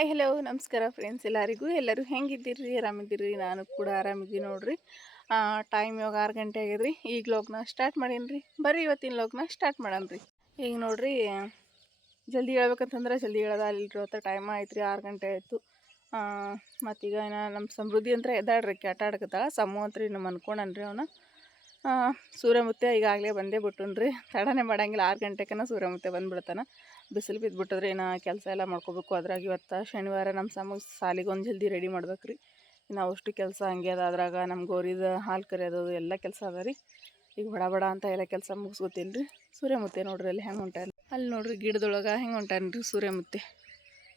Hi hello ನಮಸ್ಕಾರ friends ಎಲ್ಲರಿಗೂ. ಎಲ್ಲರೂ ಹೆಂಗಿದ್ದೀರಿ? ಆರಾಮಿದ್ದೀರಿ? ನಾನು ಕೂಡ ಆರಾಮಿದ್ದೀನಿ ನೋಡ್ರಿ. ಟೈಮ್ ಇವಾಗ ಆರು ಗಂಟೆ ಆಗ್ಯದ್ರಿ ಈಗ ಲೋಕ್ನ ಸ್ಟಾರ್ಟ್ ಮಾಡೀನಿ ರೀ ಬರ್ರಿ ಇವತ್ತಿನ ಲೋಕ್ನ ಸ್ಟಾರ್ಟ್ ಮಾಡಣ್ರಿ. ಈಗ ನೋಡ್ರಿ, ಜಲ್ದಿ ಹೇಳ್ಬೇಕಂತಂದ್ರೆ ಜಲ್ದಿ ಹೇಳೋದ ಅಲ್ಲಿ ಇವತ್ತು ಟೈಮ್ ಆಯ್ತು ರೀ ಆರು ಗಂಟೆ ಆಯಿತು. ಮತ್ತೀಗ ಏನೋ ನಮ್ಮ ಸಮೃದ್ಧಿ ಅಂತ ಎದ್ದಾಡ್ರಿ ಆಟ ಆಡಕತ್ತಾಳ. ಸಮೂ ಅಂತ ರೀ ನಮ್ಮ ಅನ್ಕೊಂಡನ್ರಿ ಅವನ. ಸೂರ್ಯಮುತ್ತೆ ಈಗಾಗಲೇ ಬಂದೇ ಬಿಟ್ಟನ್ರಿ. ತಡನೇ ಮಾಡಂಗಿಲ್ಲ. ಆರು ಗಂಟೆಕನ ಸೂರ್ಯಮುತ್ತೆ ಬಂದ್ಬಿಡ್ತಾನೆ. ಬಿಸಿಲು ಬಿದ್ದುಬಿಟ್ಟದ್ರೆ ಏನು ಕೆಲಸ ಎಲ್ಲ ಮಾಡ್ಕೋಬೇಕು. ಅದ್ರಾಗ ಇವತ್ತು ಶನಿವಾರ ನಮ್ಮ ಸಮ ಸಾಲಿಗೊಂದು ಜಲ್ದಿ ರೆಡಿ ಮಾಡ್ಬೇಕು ರೀ ಇನ್ನು ಅವಷ್ಟು ಕೆಲಸ ಹಂಗೆ ಅದ. ಅದ್ರಾಗ ನಮ್ಮ ಗೋರಿದ ಹಾಲು ಕರೆಯೋದು ಎಲ್ಲ ಕೆಲಸ ಅದ ರೀ. ಈಗ ಬಡ ಬಡ ಅಂತ ಎಲ್ಲ ಕೆಲಸ ಮುಗಿಸ್ಕೊತೀನಿ ರೀ ಸೂರ್ಯಮುತ್ತೆ ನೋಡ್ರಿ ಅಲ್ಲಿ ಹೆಂಗೆ ಹೊಂಟಾನ ಅಲ್ಲಿ ನೋಡ್ರಿ ಗಿಡದೊಳಗೆ ಹೆಂಗೆ ಹೊಂಟಾನ ರೀ ಸೂರ್ಯಮುತ್ತೆ.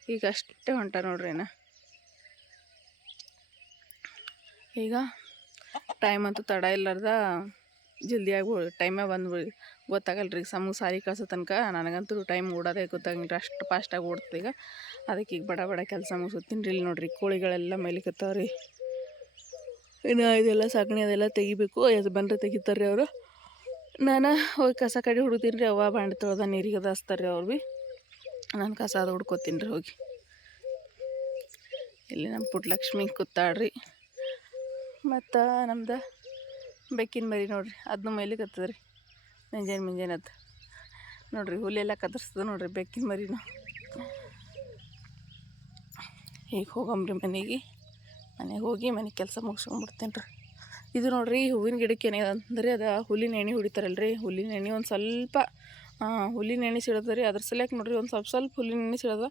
ಈಗ ಅಷ್ಟೇ ಹೊಂಟ ನೋಡ್ರಿ ಏನ ಈಗ ಟೈಮ್ ಅಂತೂ ತಡ ಇಲ್ಲಾರ್ದ, ಜಲ್ದಿಯಾಗಿ ಟೈಮೇ ಬಂದು ಗೊತ್ತಾಗಲ್ಲ ರೀ ಸಮ ಸಾರಿ ಕಳ್ಸೋ ತನಕ ನನಗಂತೂ ಟೈಮ್ ಓಡೋದೇ ಗೊತ್ತಾಗಿಲ್ಲ ಅಷ್ಟು ಫಾಸ್ಟಾಗಿ ಓಡ್ತದೆ ಈಗ. ಅದಕ್ಕೆ ಈಗ ಬಡ ಬಡ ಕೆಲಸ ಮುಗಿಸ್ತೀನಿ ರೀ, ಇಲ್ಲಿ ನೋಡ್ರಿ ಕೋಳಿಗಳೆಲ್ಲ ಮೇಲಿಕತ್ತಾವ ರೀ ಇನ್ನು ಇದೆಲ್ಲ ಸಗಣಿ ಅದೆಲ್ಲ ತೆಗಿಬೇಕು, ಅದು ಬಂದರೆ ತೆಗಿತಾರೆ ಅವರು. ನಾನು ಹೋಗಿ ಕಸ ಕಡೆ ಹುಡುಕ್ತೀನಿ ರೀ ಅವ ಬಾಂಡೆ ತೊಳ್ದ ನೀರಿಗೆ ಹಸ್ತಾರೆ ಅವ್ರು ಭೀ ನಾನು ಕಸ ಅದು ಹುಡ್ಕೋತೀನಿ ರೀ ಹೋಗಿ. ಇಲ್ಲಿ ನಮ್ಮ ಪುಟ್ಟಲಕ್ಷ್ಮಿ ಕೂತಾಡ್ರಿ ಮತ್ತು ನಮ್ದು ಬೆಕ್ಕಿನ ಮರಿ ನೋಡಿರಿ ಅದನ್ನ ಮೇಲಿಗೆ ರೀ ಮುಂಜಾನೆ ಮುಂಜಾನೆ ಅದು ನೋಡ್ರಿ ಹುಲ್ಲೆಲ್ಲ ಕತ್ತರಿಸ್ತದ ನೋಡ್ರಿ ಬೆಕ್ಕಿನ ಮರಿನು. ಈಗ ಹೋಗಂಬ್ರಿ ಮನೆಗೆ. ಮನೆಗೆ ಹೋಗಿ ಮನೆ ಕೆಲಸ ಮುಗಿಸ್ಕೊಂಡ್ಬಿಡ್ತೇನೆ ರೀ ಇದು ನೋಡ್ರಿ ಹೂವಿನ ಗಿಡಕ್ಕೆ ಏನೇ ಅಂದರೆ ಅದು ಹುಲ್ಲಿನ ಎಣ್ಣೆ ಹೊಡಿತಾರಲ್ರಿ. ಹುಲ್ಲಿನ ಎಣ್ಣೆ ಒಂದು ಸ್ವಲ್ಪ ಹುಲ್ಲಿನ ಎಣ್ಣೆ ಸಿಡೋದು ರೀ ಅದ್ರ ಸಲಕ್ಕೆ ನೋಡ್ರಿ ಒಂದು ಸ್ವಲ್ಪ ಸ್ವಲ್ಪ ಹುಲ್ಲಿನ ಎಣ್ಣೆ ಸಿಡೋದು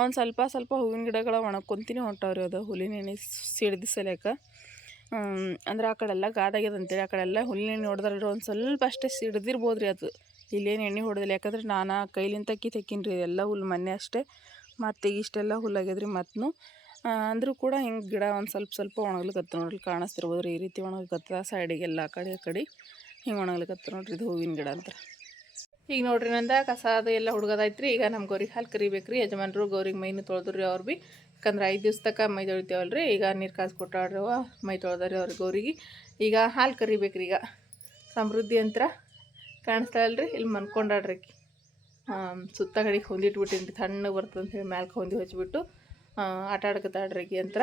ಒಂದು ಸ್ವಲ್ಪ ಸ್ವಲ್ಪ ಹೂವಿನ ಗಿಡಗಳ ಒಣಕೊಂತೀನಿ ಹೊಂಟಾವ್ರಿ ಅದು ಹುಲ್ಲಿನ ಎಣ್ಣೆ ಸಿಡಿದ ಸಲಕ್ಕೆ ಅಂದ್ರೆ ಆ ಕಡೆಲ್ಲ ಗಾದಾಗ್ಯದ ಅಂತೇಳಿ ಆ ಕಡೆಲ್ಲ ಹುಲ್ಲಿನ ಹೊಡೆದ್ರೆ ಹೊಡೆದ್ರಲ್ರಿ ಒಂದು ಸ್ವಲ್ಪ ಅಷ್ಟೇ ಸಿಡ್ದಿರ್ಬೋದು ರೀ ಅದು ಇಲ್ಲೇನು ಎಣ್ಣೆ ಹೊಡೆದಿಲ್ಲ, ಯಾಕಂದ್ರೆ ನಾನು ಕೈಲಿಂದ ತಕ್ಕಿ ತೆಕ್ಕೀನಿ ರೀ ಎಲ್ಲ ಹುಲ್ಲು ಮೊನ್ನೆ ಅಷ್ಟೇ. ಮತ್ತು ಇಷ್ಟೆಲ್ಲ ಹುಲ್ಲಾಗ್ಯದ್ರಿ ಮತ್ತು ಅಂದರೂ ಕೂಡ ಹಿಂಗೆ ಗಿಡ ಒಂದು ಸ್ವಲ್ಪ ಸ್ವಲ್ಪ ಒಣಗ್ಲಿಕತ್ತ ನೋಡ್ರಿ ಕಾಣಿಸ್ತಿರ್ಬೋದು ರೀ ಈ ರೀತಿ ಒಣಗ್ಲಿಕತ್ತ ಸೈಡಿಗೆಲ್ಲ ಆ ಕಡೆ ಆ ಕಡೆ ಹಿಂಗೆ ಒಣಗ್ಲಿಕತ್ತ ನೋಡ್ರಿ ಇದು ಹೂವಿನ ಗಿಡ ಅಂತ. ಈಗ ನೋಡ್ರಿ ನಂದ ಕಸ ಅದು ಎಲ್ಲ ಹುಡುಗದೈತ್ರಿ ಈಗ ನಮ್ಮ ಗೌರಿಗೆ ಹಾಲು ಕರಿಬೇಕು ರೀ ಯಜಮಾನ್ರು ಗೌರಿಗೆ ಮೈನು ತೊಳೆದ್ರಿ ಅವ್ರು ಭೀ ಯಾಕಂದ್ರೆ ಐದು ದಿವ್ಸ ತಕ ಮೈ ತೊಳಿತೇವಲ್ಲ ರೀ ಈಗ ನೀರು ಕಾಸು ಕೊಟ್ಟಾಡ್ರವ, ಮೈ ತೊಳೆದ್ರಿ ಅವ್ರಿಗೆ ಗೌರಿಗೆ. ಈಗ ಹಾಲು ಕರಿಬೇಕ್ರಿ ಈಗ. ಸಮೃದ್ಧಿ ಅಂತ ರೀ ಇಲ್ಲಿ ಮನ್ಕೊಂಡಾಡ್ರಿ ಸುತ್ತ ಕಡೆಗೆ ಹೊಂದಿಟ್ಬಿಟ್ಟಿನಿ ರೀ ತಣ್ಣಗೆ ಬರ್ತದೆ ಹೇಳಿ ಮ್ಯಾಲ್ಕೆ ಹೊಂದಿ ಹಚ್ಬಿಟ್ಟು ಆಟ ಆಡ್ಕೊತಾಡ್ರಿ ಅಂತರ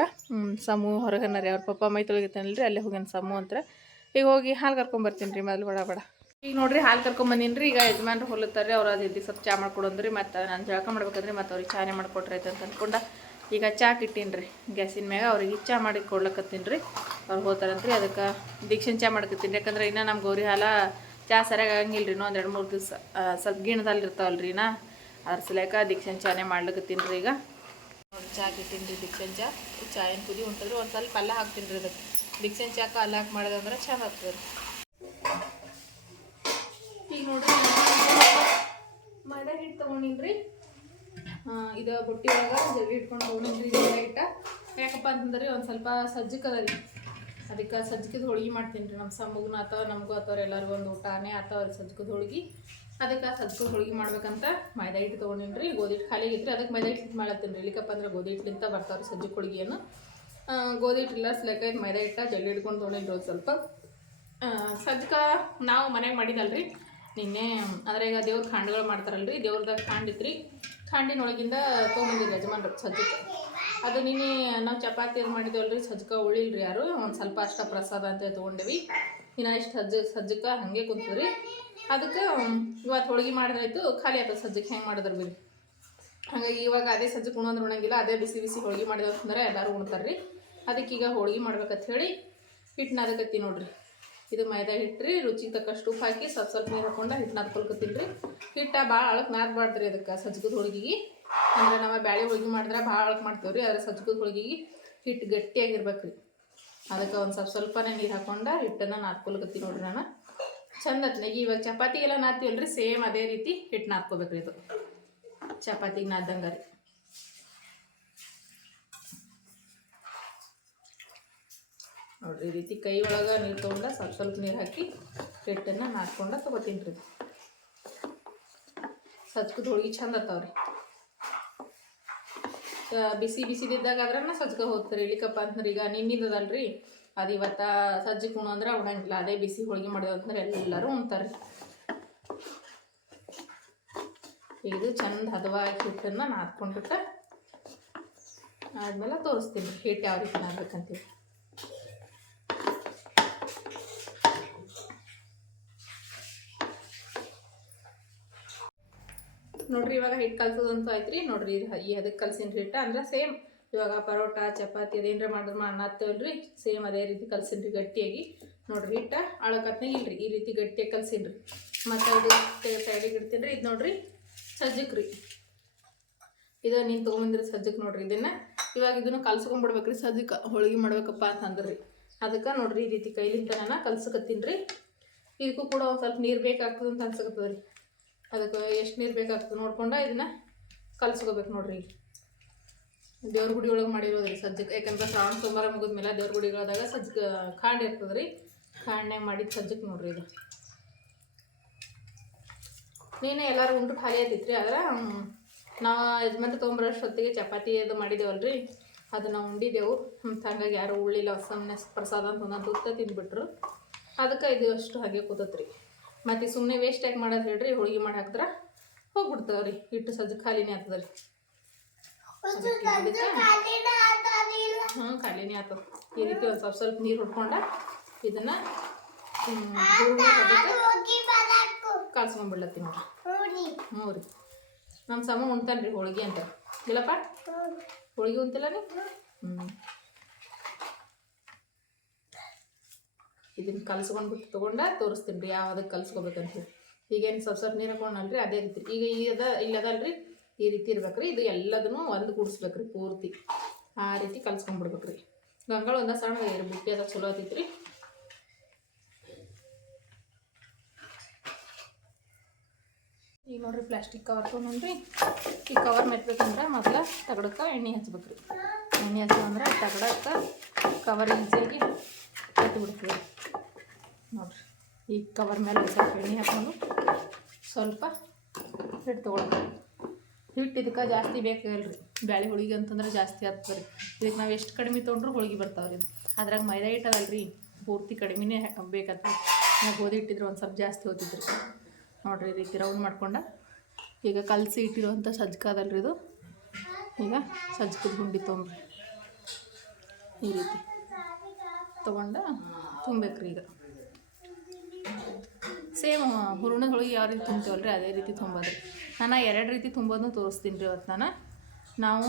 ಸಮೂ ಹೊರಗನ ರೀ ಅವ್ರ ಪಪ್ಪ ಮೈ ತೊಳಗಿತಾನಲ್ರಿ ಅಲ್ಲೇ ಹೋಗ್ಯಾನ ಸಮೂ ಅಂತ. ಈಗ ಹೋಗಿ ಹಾಲು ಕರ್ಕೊಂಬರ್ತೀನಿ ರೀ ಮೊದಲು ಬಡ ಬಡ ಈಗ ನೋಡ್ರಿ ಹಾಲು ಕರ್ಕೊಂಬಂದಿನಿ ರೀ ಈಗ ಯಜಮಾನ್ರು ಹೊಲತ್ತಾರೆ ಅವ್ರು ಅದು ಸ್ವಲ್ಪ ಚಾ ಮಾಡ್ಕೊಡಂದ್ರಿ, ಮತ್ತು ನಾನು ಜಳಕ ಮಾಡ್ಬೇಕಂದ್ರೆ, ಮತ್ತು ಅವ್ರಿಗೆ ಚಾನೆ ಮಾಡ್ಕೊಟ್ರೆ ಅಂತ ಅಂದ್ಕೊಂಡ ಈಗ ಚಾ ಇಟ್ಟೀನಿ ರೀ ಗ್ಯಾಸಿನ ಮ್ಯಾಗ ಅವ್ರಿಗೆ ಚಾ ಮಾಡಿ ಕೊಡ್ಲಕತ್ತೀನಿ ರೀ ಅವ್ರು ಹೋಗ್ತಾರಂತ್ರಿ ಅದಕ್ಕೆ ದೀಕ್ಷನ್ ಚಾ ಮಾಡ್ಕತ್ತೀನಿ. ಯಾಕಂದ್ರೆ ಇನ್ನೂ ನಮ್ಮ ಗೌರಿ ಹಾಲ ಚಾ ಸರಿಯಾಗಿ ಆಗಂಗಿಲ್ಲ ರೀ ಇನ್ನೊಂದು ಎರಡು ಮೂರು ದಿವಸ ಸ್ವಲ್ಪ ಗಿಣದಲ್ಲಿ ಇರ್ತಾವಲ್ಲ ನಾ ಅದ್ರ ಸಲಕ ದೀಕ್ಷನ್ ಚಾನೇ ಮಾಡ್ಲಕತ್ತೀನಿ ರೀ ಈಗ ಚಾ ಇಟ್ಟೀನಿ ರೀ ದೀಕ್ಷನ್ ಚಾ. ಚಾ ಏನು ಕುದಿ ಉಂಟದ್ರಿ ಒಂದು ಸ್ವಲ್ಪ ಅಲ್ಲ ಹಾಕ್ತೀನಿ ರೀ ಅದಕ್ಕೆ ದೀಕ್ಷನ್ ಚಾಕ ಅಲ್ಲ ಹಾಕಿ ಮಾಡೋದಂದ್ರೆ ಚಂದ ಆಗ್ತದೆ ರೀ ಈಗ ನೋಡ್ರಿ ಮಡ ಹಿಟ್ಟು ತೊಗೊಂಡಿನಿ ರೀ ಇದು ಬುಟ್ಟಿ ಒಳಗೆ ಜಲ್ದಿ ಇಟ್ಕೊಂಡು ಹೋಗಿ ಇಟ್ಟ ಯಾಕಪ್ಪ ಅಂತಂದ್ರೆ ಒಂದು ಸ್ವಲ್ಪ ಸಜ್ಜಕ್ಕೆ ಅದ ರೀ. ಅದಕ್ಕೆ ಸಜ್ಜಕದ ಹೋಳಿಗೆ ಮಾಡ್ತೀನಿ ರೀ. ನಮ್ಮ ಸಮ್ಮಗನ ಅಥವಾ ನಮಗೂ ಅಥವಾ ಎಲ್ಲರಿಗೂ ಒಂದು ಊಟನೇ ಅಥವಾ ಸಜ್ಜಕದ ಹೋಳಿಗೆ. ಅದಕ್ಕೆ ಸಜ್ಜಕದ ಹೋಳಿಗೆ ಮಾಡ್ಬೇಕಂತ ಮೈದಾ ಹಿಟ್ಟು ತೊಗೊಂಡಿನಿ ರೀ. ಗೋಧಿ ಹಿಟ್ಟು ಖಾಲಿ ಇದ್ರಿ ಅದಕ್ಕೆ ಮೈದಾ ಹಿಟ್ಟು ಮಾಡತ್ತೀನಿ ರೀ. ಇಲ್ಲಿಕಪ್ಪ ಅಂದ್ರೆ ಗೋಧಿ ಹಿಟ್ಟಿಂತ ಬರ್ತಾವ್ರಿ ಸಜ್ಜಕ ಹೋಳಿಗೆಯನ್ನು ಗೋಧಿ ಹಿಟ್ಟು ಇಲ್ಲ ಸ್ಲೆಕ್ಕ ಮೈದಾ ಹಿಟ್ಟ ಜಗ್ಗಿ ಹಿಡ್ಕೊಂಡು ತೊಗೊಂಡಿನಿ ಒಂದು ಸ್ವಲ್ಪ. ಸಜ್ಜಕ ನಾವು ಮನೆಗೆ ಮಾಡಿದಲ್ರಿ. ನಿನ್ನೆ ಅಂದ್ರೆ ಈಗ ದೇವ್ರ ಖಾಂಡ್ಗಳು ಮಾಡ್ತಾರಲ್ರಿ. ದೇವ್ರದಾಗ ಖಾಂಡಿತ್ರಿ ಖಾಂಡಿನೊಳಗಿಂದ ತೊಗೊಂಬಂದಿರಿ ಯಜಮಾನ್ರು ಸಜ್ಜಕ್ಕೆ ಅದು ನಿನ್ನೆ ನಾವು ಚಪಾತಿ ಮಾಡಿದೇವಲ್ರಿ, ಸಜ್ಜಕ ಉಳಿಲ್ರಿ ಯಾರು? ಒಂದು ಸ್ವಲ್ಪ ಅಷ್ಟ ಪ್ರಸಾದ ಅಂತ ತೊಗೊಂಡೇವಿ. ಇನ್ನು ಇಷ್ಟು ಸಜ್ಜ, ಸಜ್ಜಕ ಹಾಗೆ ಕೂತೀವ್ರಿ ಅದಕ್ಕೆ ಇವತ್ತು ಹೋಳಿಗೆ ಮಾಡಿದ್ರಾಯ್ತು, ಖಾಲಿ ಆಯ್ತು ಸಜ್ಜಕ್ಕೆ ಹೆಂಗೆ ಮಾಡಿದ್ರು ಬಿ ಹಾಗಾಗಿ ಇವಾಗ ಅದೇ ಸಜ್ಜಕ್ಕೆ ಉಣಂದ್ರೆ ಉಣಂಗಿಲ್ಲ, ಅದೇ ಬಿಸಿ ಬಿಸಿ ಹೋಳಿಗೆ ಮಾಡಿದ್ರೆ ಎಲ್ಲರೂ ಉಣ್ತಾರೆ ರೀ ಅದಕ್ಕೆ ಈಗ ಹೋಳಿಗೆ ಮಾಡ್ಬೇಕಂತ ಹೇಳಿ ಹಿಟ್ಟನ್ನ ಅದಕ್ಕತ್ತಿ ನೋಡ್ರಿ ಇದು ಮೈದಾ ಹಿಟ್ಟು ರೀ ರುಚಿಗೆ ತಕ್ಕಷ್ಟು ಉಪ್ಪು ಹಾಕಿ ಸ್ವಲ್ಪ ಸ್ವಲ್ಪ ನೀರು ಹಾಕೊಂಡು ಹಿಟ್ಟು ನಾದ್ಕೊಳ್ಕತ್ತೀನಿ ರೀ. ಹಿಟ್ಟ ಭಾಳ ಅಳಕ್ಕೆ ನಾದ್ಬಾರ್ದು ರೀ ಅದಕ್ಕೆ ಸಜ್ಜಗದ ಹೋಳಿಗೆಗೆ. ಅಂದ್ರೆ ನಾವು ಬ್ಯಾಳೆ ಹೋಳಿಗೆ ಮಾಡಿದ್ರೆ ಭಾಳ ಅಳಕ್ಕೆ ಮಾಡ್ತೇವೆ ರೀ ಅದ್ರ ಸಜ್ಜಗದ ಹೋಳಿಗೆಗೆ ಹಿಟ್ಟು ಗಟ್ಟಿಯಾಗಿರ್ಬೇಕು ರೀ. ಅದಕ್ಕೆ ಒಂದು ಸ್ವಲ್ಪ ಸ್ವಲ್ಪನೇ ನೀರು ಹಾಕೊಂಡು ಹಿಟ್ಟನ್ನು ನಾದ್ಕೊಳ್ಕತ್ತೀನಿ ನೋಡ್ರಿ ನಾನು. ಚಂದ ಈಗ ಇವಾಗ ಚಪಾತಿಗೆಲ್ಲ ನಾದ್ತೀವಲ್ಲ ರೀ ಸೇಮ್ ಅದೇ ರೀತಿ ಹಿಟ್ಟು ನಾದ್ಕೋಬೇಕು ರೀ ಇದು. ಚಪಾತಿಗೆ ನಾದ್ದಂಗೆ ರೀ. ನೋಡ್ರಿ, ಈ ರೀತಿ ಕೈ ಒಳಗೆ ನೀರು ತೊಗೊಂಡ ಸ್ವಲ್ಪ ಸ್ವಲ್ಪ ನೀರು ಹಾಕಿ ಹಿಟ್ಟನ್ನು ನಾದ್ಕೊಂಡು ತಗೋತೀನಿ ರೀ. ಸಜ್ಕದ ಹೋಳಿಗೆ ಚಂದ ಅತ್ತಾವ್ರಿ ಬಿಸಿ ಅದ್ರನ್ನ ಸಜ್ಕ ಹೋಗ್ತಾರೆ. ಇಳಿಕಪ್ಪ ಅಂತಂದ್ರೆ ಈಗ ನಿನ್ನಿದ್ದದಲ್ರಿ ಅದು ಇವತ್ತ ಸಜ್ಜಿ ಕುಣ ಅಂದ್ರೆ ಉಣಂಗಿಲ್ಲ ಅದೇ ಬಿಸಿ ಹೋಳಿಗೆ ಮಾಡಿದ ಅಂದ್ರೆ ಎಲ್ಲರೂ ಉಣ್ತಾರೆ ಇದು ಚಂದ ಹದವಾಗಿ ಹಿಟ್ಟನ್ನು ನಾದ್ಕೊಂಡ್ಬಿಟ್ಟು ಆದ್ಮೇಲೆ ತೋರಿಸ್ತೀನಿ ಹಿಟ್ಟು ಯಾವ ರೀತಿ ಮಾಡ್ಬೇಕಂತೇಳಿ ನೋಡ್ರಿ, ಇವಾಗ ಹಿಟ್ಟು ಕಲ್ಸೋದಂತೂ ಆಯ್ತು ರೀ ನೋಡ್ರಿ ಈ ಅದಕ್ಕೆ ಕಲ್ಸಿನ ಹಿಟ್ಟು ಅಂದ್ರೆ ಸೇಮ್ ಇವಾಗ ಪರೋಟ, ಚಪಾತಿ ಅದೇನ್ರ ಮಾಡಿದ್ರೆ ಮಾಡತ್ತೇವಲ್ರಿ ಸೇಮ್ ಅದೇ ರೀತಿ ಕಲ್ಸಿನ್ರಿ ಗಟ್ಟಿಯಾಗಿ. ನೋಡ್ರಿ, ಹಿಟ್ಟ ಅಳಕತ್ನಾಗ ಇಲ್ರಿ. ಈ ರೀತಿ ಗಟ್ಟಿಯಾಗಿ ಕಲ್ಸಿನ್ರಿ. ಮತ್ತು ಅದು ಸೈಡಿಗೆ ಇಡ್ತೀನಿ ರೀ ಇದು ನೋಡ್ರಿ ಸಜ್ಜಕ್ಕೆ ರೀ. ಇದು ನೀನು ತೊಗೊಂಬಂದಿರೋ ಸಜ್ಜಕ್ಕೆ ನೋಡ್ರಿ ಇದನ್ನ. ಇವಾಗ ಇದನ್ನು ಕಲ್ಸ್ಕೊಂಡ್ಬಿಡ್ಬೇಕ್ರಿ ಸಜ್ಜಕ್ಕೆ ಹೋಳಿಗೆ ಮಾಡ್ಬೇಕಪ್ಪ ಅಂತಂದ್ರಿ. ಅದಕ್ಕೆ ನೋಡ್ರಿ, ಈ ರೀತಿ ಕೈಲಿಂದ ನಾನು ಕಲ್ಸಕತ್ತೀನಿ ರೀ ಇದಕ್ಕೂ ಕೂಡ ಒಂದು ಸ್ವಲ್ಪ ನೀರು ಬೇಕಾಗ್ತದೆ ಅಂತ ಅನ್ಸಕತ್ತದ ರೀ ಅದಕ್ಕೆ ಎಷ್ಟು ನೀರು ಬೇಕಾಗ್ತದೆ ನೋಡ್ಕೊಂಡು ಇದನ್ನ ಕಲಸ್ಕೋಬೇಕು ನೋಡ್ರಿ ದೇವ್ರ ಗುಡಿ ಒಳಗೆ ಮಾಡಿರೋದ್ರಿ ಸಜ್ಜಕ್ಕೆ ಯಾಕಂದ್ರೆ ಶ್ರಾವಣ ಸೋಮವಾರ ಮುಗಿದ್ಮೇಲೆ ದೇವ್ರ ಗುಡಿಗಳಾದಾಗ ಸಜ್ಜಕ್ಕೆ ಖಾಂಡ್ ಇರ್ತದೆ ರೀ ಖಾಂಡ್ನಾಗ ಮಾಡಿದ ಸಜ್ಜಕ್ಕೆ ನೋಡ್ರಿ ಇದು. ನೀನೇ ಎಲ್ಲರೂ ಉಂಟು ಖಾಲಿ ರೀ ಆದ್ರೆ ನಾವು ಯಜಮಾನ್ರು ತೊಗೊಂಬರೋಷ್ಟೊತ್ತಿಗೆ ಚಪಾತಿ ಅದು ಮಾಡಿದೇವಲ್ರಿ. ಅದು ನಾವು ಉಂಡಿದ್ದೆವು ಹಂಗಾಗಿ ಯಾರು ಉಳ್ಳಿಲ್ಲ. ಸುಮ್ಮನೆ ಪ್ರಸಾದ ಅಂತ ಒಂದೊಂದು ತುತ್ತ ತಿಂದ್ಬಿಟ್ರು. ಅದಕ್ಕೆ ಇದು ಅಷ್ಟು ಹಾಗೆ ಕೂತತ್ರಿ. ಮತ್ತು ಸುಮ್ಮನೆ ವೇಸ್ಟ್ ಯಾಕೆ ಮಾಡೋದು ಹೇಳ್ರಿ ಹೋಳಿಗೆ ಮಾಡಿ ಹಾಕಿದ್ರೆ ಹೋಗ್ಬಿಡ್ತಾವೆ ರೀ ಹಿಟ್ಟು ಸಜ್ಜ ಖಾಲಿನೇ ಆಗ್ತದೆ ರೀ ಹ್ಞೂ ಖಾಲಿನೇ ಆತ ಈ ರೀತಿ ಒಂದು ಸ್ವಲ್ಪ ಸ್ವಲ್ಪ ನೀರು ಹುಡ್ಕೊಂಡ ಇದನ್ನು ಕಲ್ಸ್ಕೊಂಡ್ಬಿಡ್ಲತ್ತೀನಿ ನೋಡ್ರಿ. ಹ್ಞೂ ರೀ ನಮ್ಮ ಸಮ ಉಣ್ತಾನೆ ರೀ ಹೋಳಿಗೆ ಅಂತ. ಇಲ್ಲಪ್ಪ? ಹೋಳಿಗೆ ಉಂತಿಲ್ಲ ರೀ ಹ್ಞೂ ಇದನ್ನ ಕಲ್ಸ್ಕೊಂಡ್ಬಿಟ್ಟು ತೊಗೊಂಡ ತೋರಿಸ್ತೀನಿ ರೀ ಯಾವ್ದಕ್ಕೆ ಕಲ್ಸ್ಕೊಬೇಕಂತ ಈಗೇನು ಸ್ವಲ್ಪ ಸ್ವಲ್ಪ ನೀರು ಹಾಕೊಂಡಲ್ರಿ ಅದೇ ರೀತಿ. ಈಗ ಇದ ಇಲ್ಲದಲ್ರಿ? ಈ ರೀತಿ ಇರ್ಬೇಕ್ರಿ. ಇದು ಎಲ್ಲದನ್ನು ಒಂದು ಕೂಡಿಸ್ಬೇಕ್ರಿ ಪೂರ್ತಿ. ಆ ರೀತಿ ಕಲ್ಸ್ಕೊಂಡ್ಬಿಡ್ಬೇಕ್ರಿ. ಗಂಗಾಳ ಒಂದ ಸಣ್ಣ ಬುಟ್ಟಿ ಅದ ಚಲೋ ಆತೈತ್ರಿ. ಈಗ ನೋಡ್ರಿ, ಪ್ಲಾಸ್ಟಿಕ್ ಕವರ್ ತೊಗೊಂಡ್ರಿ ಈ ಕವರ್ ಮೆಟ್ಬೇಕಂದ್ರೆ ಮೊದಲ ತಗಡಕ್ಕೆ ಎಣ್ಣೆ ಹಚ್ಬೇಕ್ರಿ. ಎಣ್ಣೆ ಹಚ್ಕೊಂಡ್ರೆ ತಗಡಕ್ಕೆ ಕವರ್ ಈಸಿಯಾಗಿ ಬಿಡ್ತೀವಿ. ನೋಡ್ರಿ, ಈ ಕವರ್ ಮೇಲೆ ಸ್ವಲ್ಪ ಎಣ್ಣೆ ಹಾಕೊಂಡು ಸ್ವಲ್ಪ ಹಿಟ್ಟು ತೊಗೊಳಕ್ಕೆ ಹಿಟ್ಟು ಇದಕ್ಕೆ ಜಾಸ್ತಿ ಬೇಕಲ್ರಿ ಬ್ಯಾಳೆ ಹೋಳಿಗೆ ಅಂತಂದ್ರೆ ಜಾಸ್ತಿ ಆಗ್ತದೆ ರೀ ಇದಕ್ಕೆ ನಾವು ಎಷ್ಟು ಕಡಿಮೆ ತೊಗೊಂಡ್ರು ಹೋಳಿಗೆ ಬರ್ತಾವೆ ರೀ ಅದ್ರಾಗ ಮೈದಾ ಹಿಟ್ಟು ರೀ ಪೂರ್ತಿ ಕಡಿಮೆನೇ ಬೇಕಾಗ್ತದೆ ನಾವು ಗೋಧಿ ಇಟ್ಟಿದ್ರೆ ಒಂದು ಸ್ವಲ್ಪ ಜಾಸ್ತಿ ಓದಿದ್ರಿ ನೋಡ್ರಿ ಈ ರೀತಿ ರೌಂಡ್ ಮಾಡ್ಕೊಂಡು ಈಗ ಕಲಸಿ ಇಟ್ಟಿರುವಂಥ ಸಜ್ಕ ಅದಲ್ರಿ ಇದು. ಈಗ ಸಜ್ಕದ ಗುಂಡಿ ತೊಗೊಂಬ್ರಿ ಈ ರೀತಿ ತೊಗೊಂಡು ತುಂಬೇಕ್ರಿ ಈಗ. ಸೇಮ್ ಹೂರ್ಣದ ಹೋಳಿಗೆ ಯಾವ ರೀತಿ ತುಂಬ್ತೇವಲ್ರಿ, ಅದೇ ರೀತಿ ತುಂಬೋದು ನಾನು ಎರಡು ರೀತಿ ತುಂಬೋದನ್ನು ತೋರಿಸ್ತೀನಿ ರೀ ಇವತ್ತು ನಾನು. ನಾವು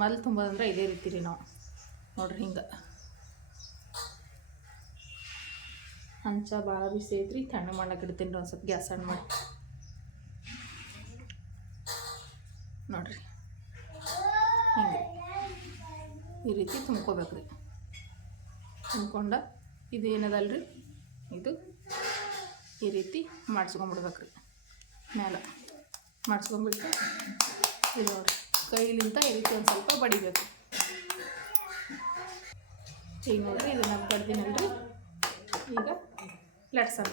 ಮಲ್ ತುಂಬೋದಂದ್ರೆ ಇದೇ ರೀತಿ ರೀ ನಾವು. ನೋಡ್ರಿ ಹಿಂಗೆ. ಹಂಚ ಭಾಳ ಬಿಸಿ ಐತ್ರಿ ತಣ್ಣಗೆ ಮಾಡಕ್ಕೆ ಇಡ್ತೀನಿ ರೀ ಒಂದು ಸ್ವಲ್ಪ ಗ್ಯಾಸ್ ಆನ್ ಮಾಡಿ. ನೋಡ್ರಿ ಹಿಂಗೆ ಈ ರೀತಿ ತುಂಬ್ಕೋಬೇಕ್ರಿ. ತುಂಬ್ಕೊಂಡು ಇದು ಏನದಲ್ರಿ? ಇದು ಈ ರೀತಿ ಮಾಡಿಸ್ಕೊಂಬಿಡ್ಬೇಕ್ರಿ. ಮೇಲೆ ಮಾಡಿಸ್ಕೊಂಬಿಟ್ಟು ಇದು ನೋಡಿರಿ, ಕೈಲಿಂತ ಈ ರೀತಿ ಒಂದು ಸ್ವಲ್ಪ ಬಡಿಬೇಕು. ಈಗ ನೋಡಿರಿ ಇದು ನಾವು ಬಡ್ದಿನಲ್ರಿ ಈಗ ಲಟ್ಸೋಣ.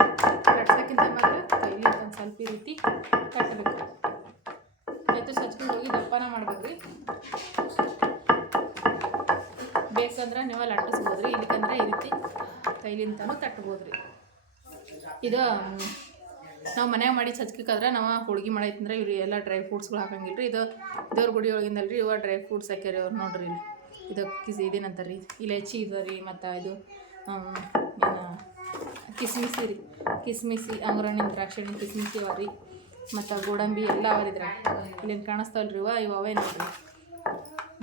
ಲಟ್ಸೋಕ್ಕಿಂತ ಮೊದಲು ಕೈಲಿ ಒಂದು ಸ್ವಲ್ಪ ಈ ರೀತಿ ಕಟ್ಟಬೇಕು ಆಯಿತು ಸಚ್ಕೊಂಡು ಹೋಗಿ ದಪ್ಪನ ಮಾಡ್ಬೇಕ್ರಿ. ಬೇಕಂದ್ರೆ ನೀವು ಲಟ್ಟಿಸ್ಬೋದು ರೀ ಇಲ್ಲಿಕಂದ್ರೆ ಈ ರೀತಿ ಕೈಲಿಂದನೂ ತಟ್ಬೋದು ರೀ ಇದು, ನಾವು ಮನ್ಯಾಗ ಮಾಡಿ ಚಚ್ಕಿಕ್ಕಾದ್ರೆ ನಾವು ಹೋಳ್ಗೆ ಮಾಡೈತಂದ್ರೆ ಇವ್ರಿ ಎಲ್ಲ ಡ್ರೈ ಫ್ರೂಟ್ಸ್ಗಳು ಹಾಕಂಗಿಲ್ಲ ರೀ ಇದು ದೇವ್ರ ಗುಡಿ ಒಳಗಿಂದಲ್ಲ ರೀ ಇವ ಡ್ರೈ ಫ್ರೂಟ್ಸ್ ಹಾಕ್ಯಾರಿ ಅವ್ರು ನೋಡ್ರಿ ಇಲ್ಲಿ. ಇದು ಕಿಸ್ ಇದೇನಂತಾರೆ ರೀ ಇಲೈಚಿ ಇದು ರೀ ಮತ್ತು ಇದು ಕಿಸ್ಮಿಸಿ ರೀ ಕಿಸ್ಮಿಸಿ ಅಂಗುರಣ್ಣಿನ ದ್ರಾಕ್ಷಿ ಹಣ್ಣಿನ ಕಿಸ್ಮಿಸಿ ಅವ ರೀ. ಮತ್ತು ಗೋಡಂಬಿ ಎಲ್ಲ ಅವ ಇಲ್ಲಿ ಇದ್ರಾಗ. ಇಲ್ಲೇನು ಕಾಣಿಸ್ತಾವಲ್ಲ ರೀ ಇವ, ಇವು ಅವೇ ನೋಡ್ರಿ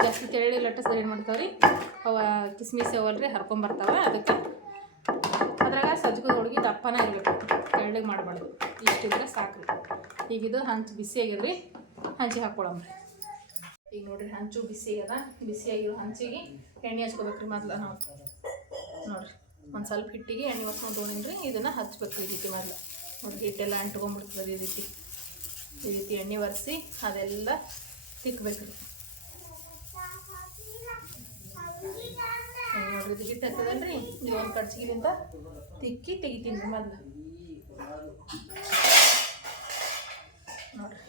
ಜಾಸ್ತಿ ತೆಳ್ಳಿ ಲಟ್ಟಿಸಿದ್ರೆ ಏನು ಮಾಡ್ತಾವೆ ರೀ ಅವ ಕಿಸ್ಮಿಸ್ ಅವಲ್ರಿ ಹರ್ಕೊಂಬರ್ತಾವೆ ಅದಕ್ಕೆ. ಅದ್ರಾಗ ಸಜ್ಜಗ ಹೋಳಿಗೆ ದಪ್ಪನ ಇರಬೇಕು. ತೆಳ್ಳಗೆ ಮಾಡಬಾರ್ದು. ಇಷ್ಟಿದ್ರೆ ಸಾಕು ರೀ ಈಗ ಇದು ಹಂಚು ಬಿಸಿ ಆಗ್ಯದ್ರಿ ಹಂಚಿಗೆ ಹಾಕ್ಕೊಳಮ್ರಿ ಈಗ ನೋಡ್ರಿ ಹಂಚು ಬಿಸಿ ಆಗ್ಯದ. ಬಿಸಿ ಆಗಿರೋ ಹಂಚಿಗೆ ಎಣ್ಣೆ ಹಚ್ಕೋಬೇಕ್ರಿ ಮೊದ್ಲು ನಾವು. ನೋಡ್ರಿ, ಒಂದು ಸ್ವಲ್ಪ ಹಿಟ್ಟಿಗೆ ಎಣ್ಣೆ ಒರ್ಸ್ಕೊಂಡು ತೊಗೊಂಡಿನ್ರಿ, ಇದನ್ನು ಹಚ್ಬೇಕು ಈ ರೀತಿ ಮೊದ್ಲು. ನೋಡಿ ಹಿಟ್ಟೆಲ್ಲ ಅಂಟ್ಕೊಂಡ್ಬಿಡ್ತದೆ ಈ ರೀತಿ. ಈ ರೀತಿ ಎಣ್ಣೆ ಒರೆಸಿ ಅದೆಲ್ಲ ತಿಕ್ಬೇಕ್ರಿ ಹಂಗ್ ನೋಡ್ರಿ ಹಿಟ್ಟು ಹತ್ತದಲ್ರಿ ನೀವು ಒಂದು ಕಡ್ಚಿಗಿಲಿಂದ ತಿಕ್ಕಿ ತೆಗಿತೀನಿ ರೀ ಮೊದಲು. ನೋಡ್ರಿ.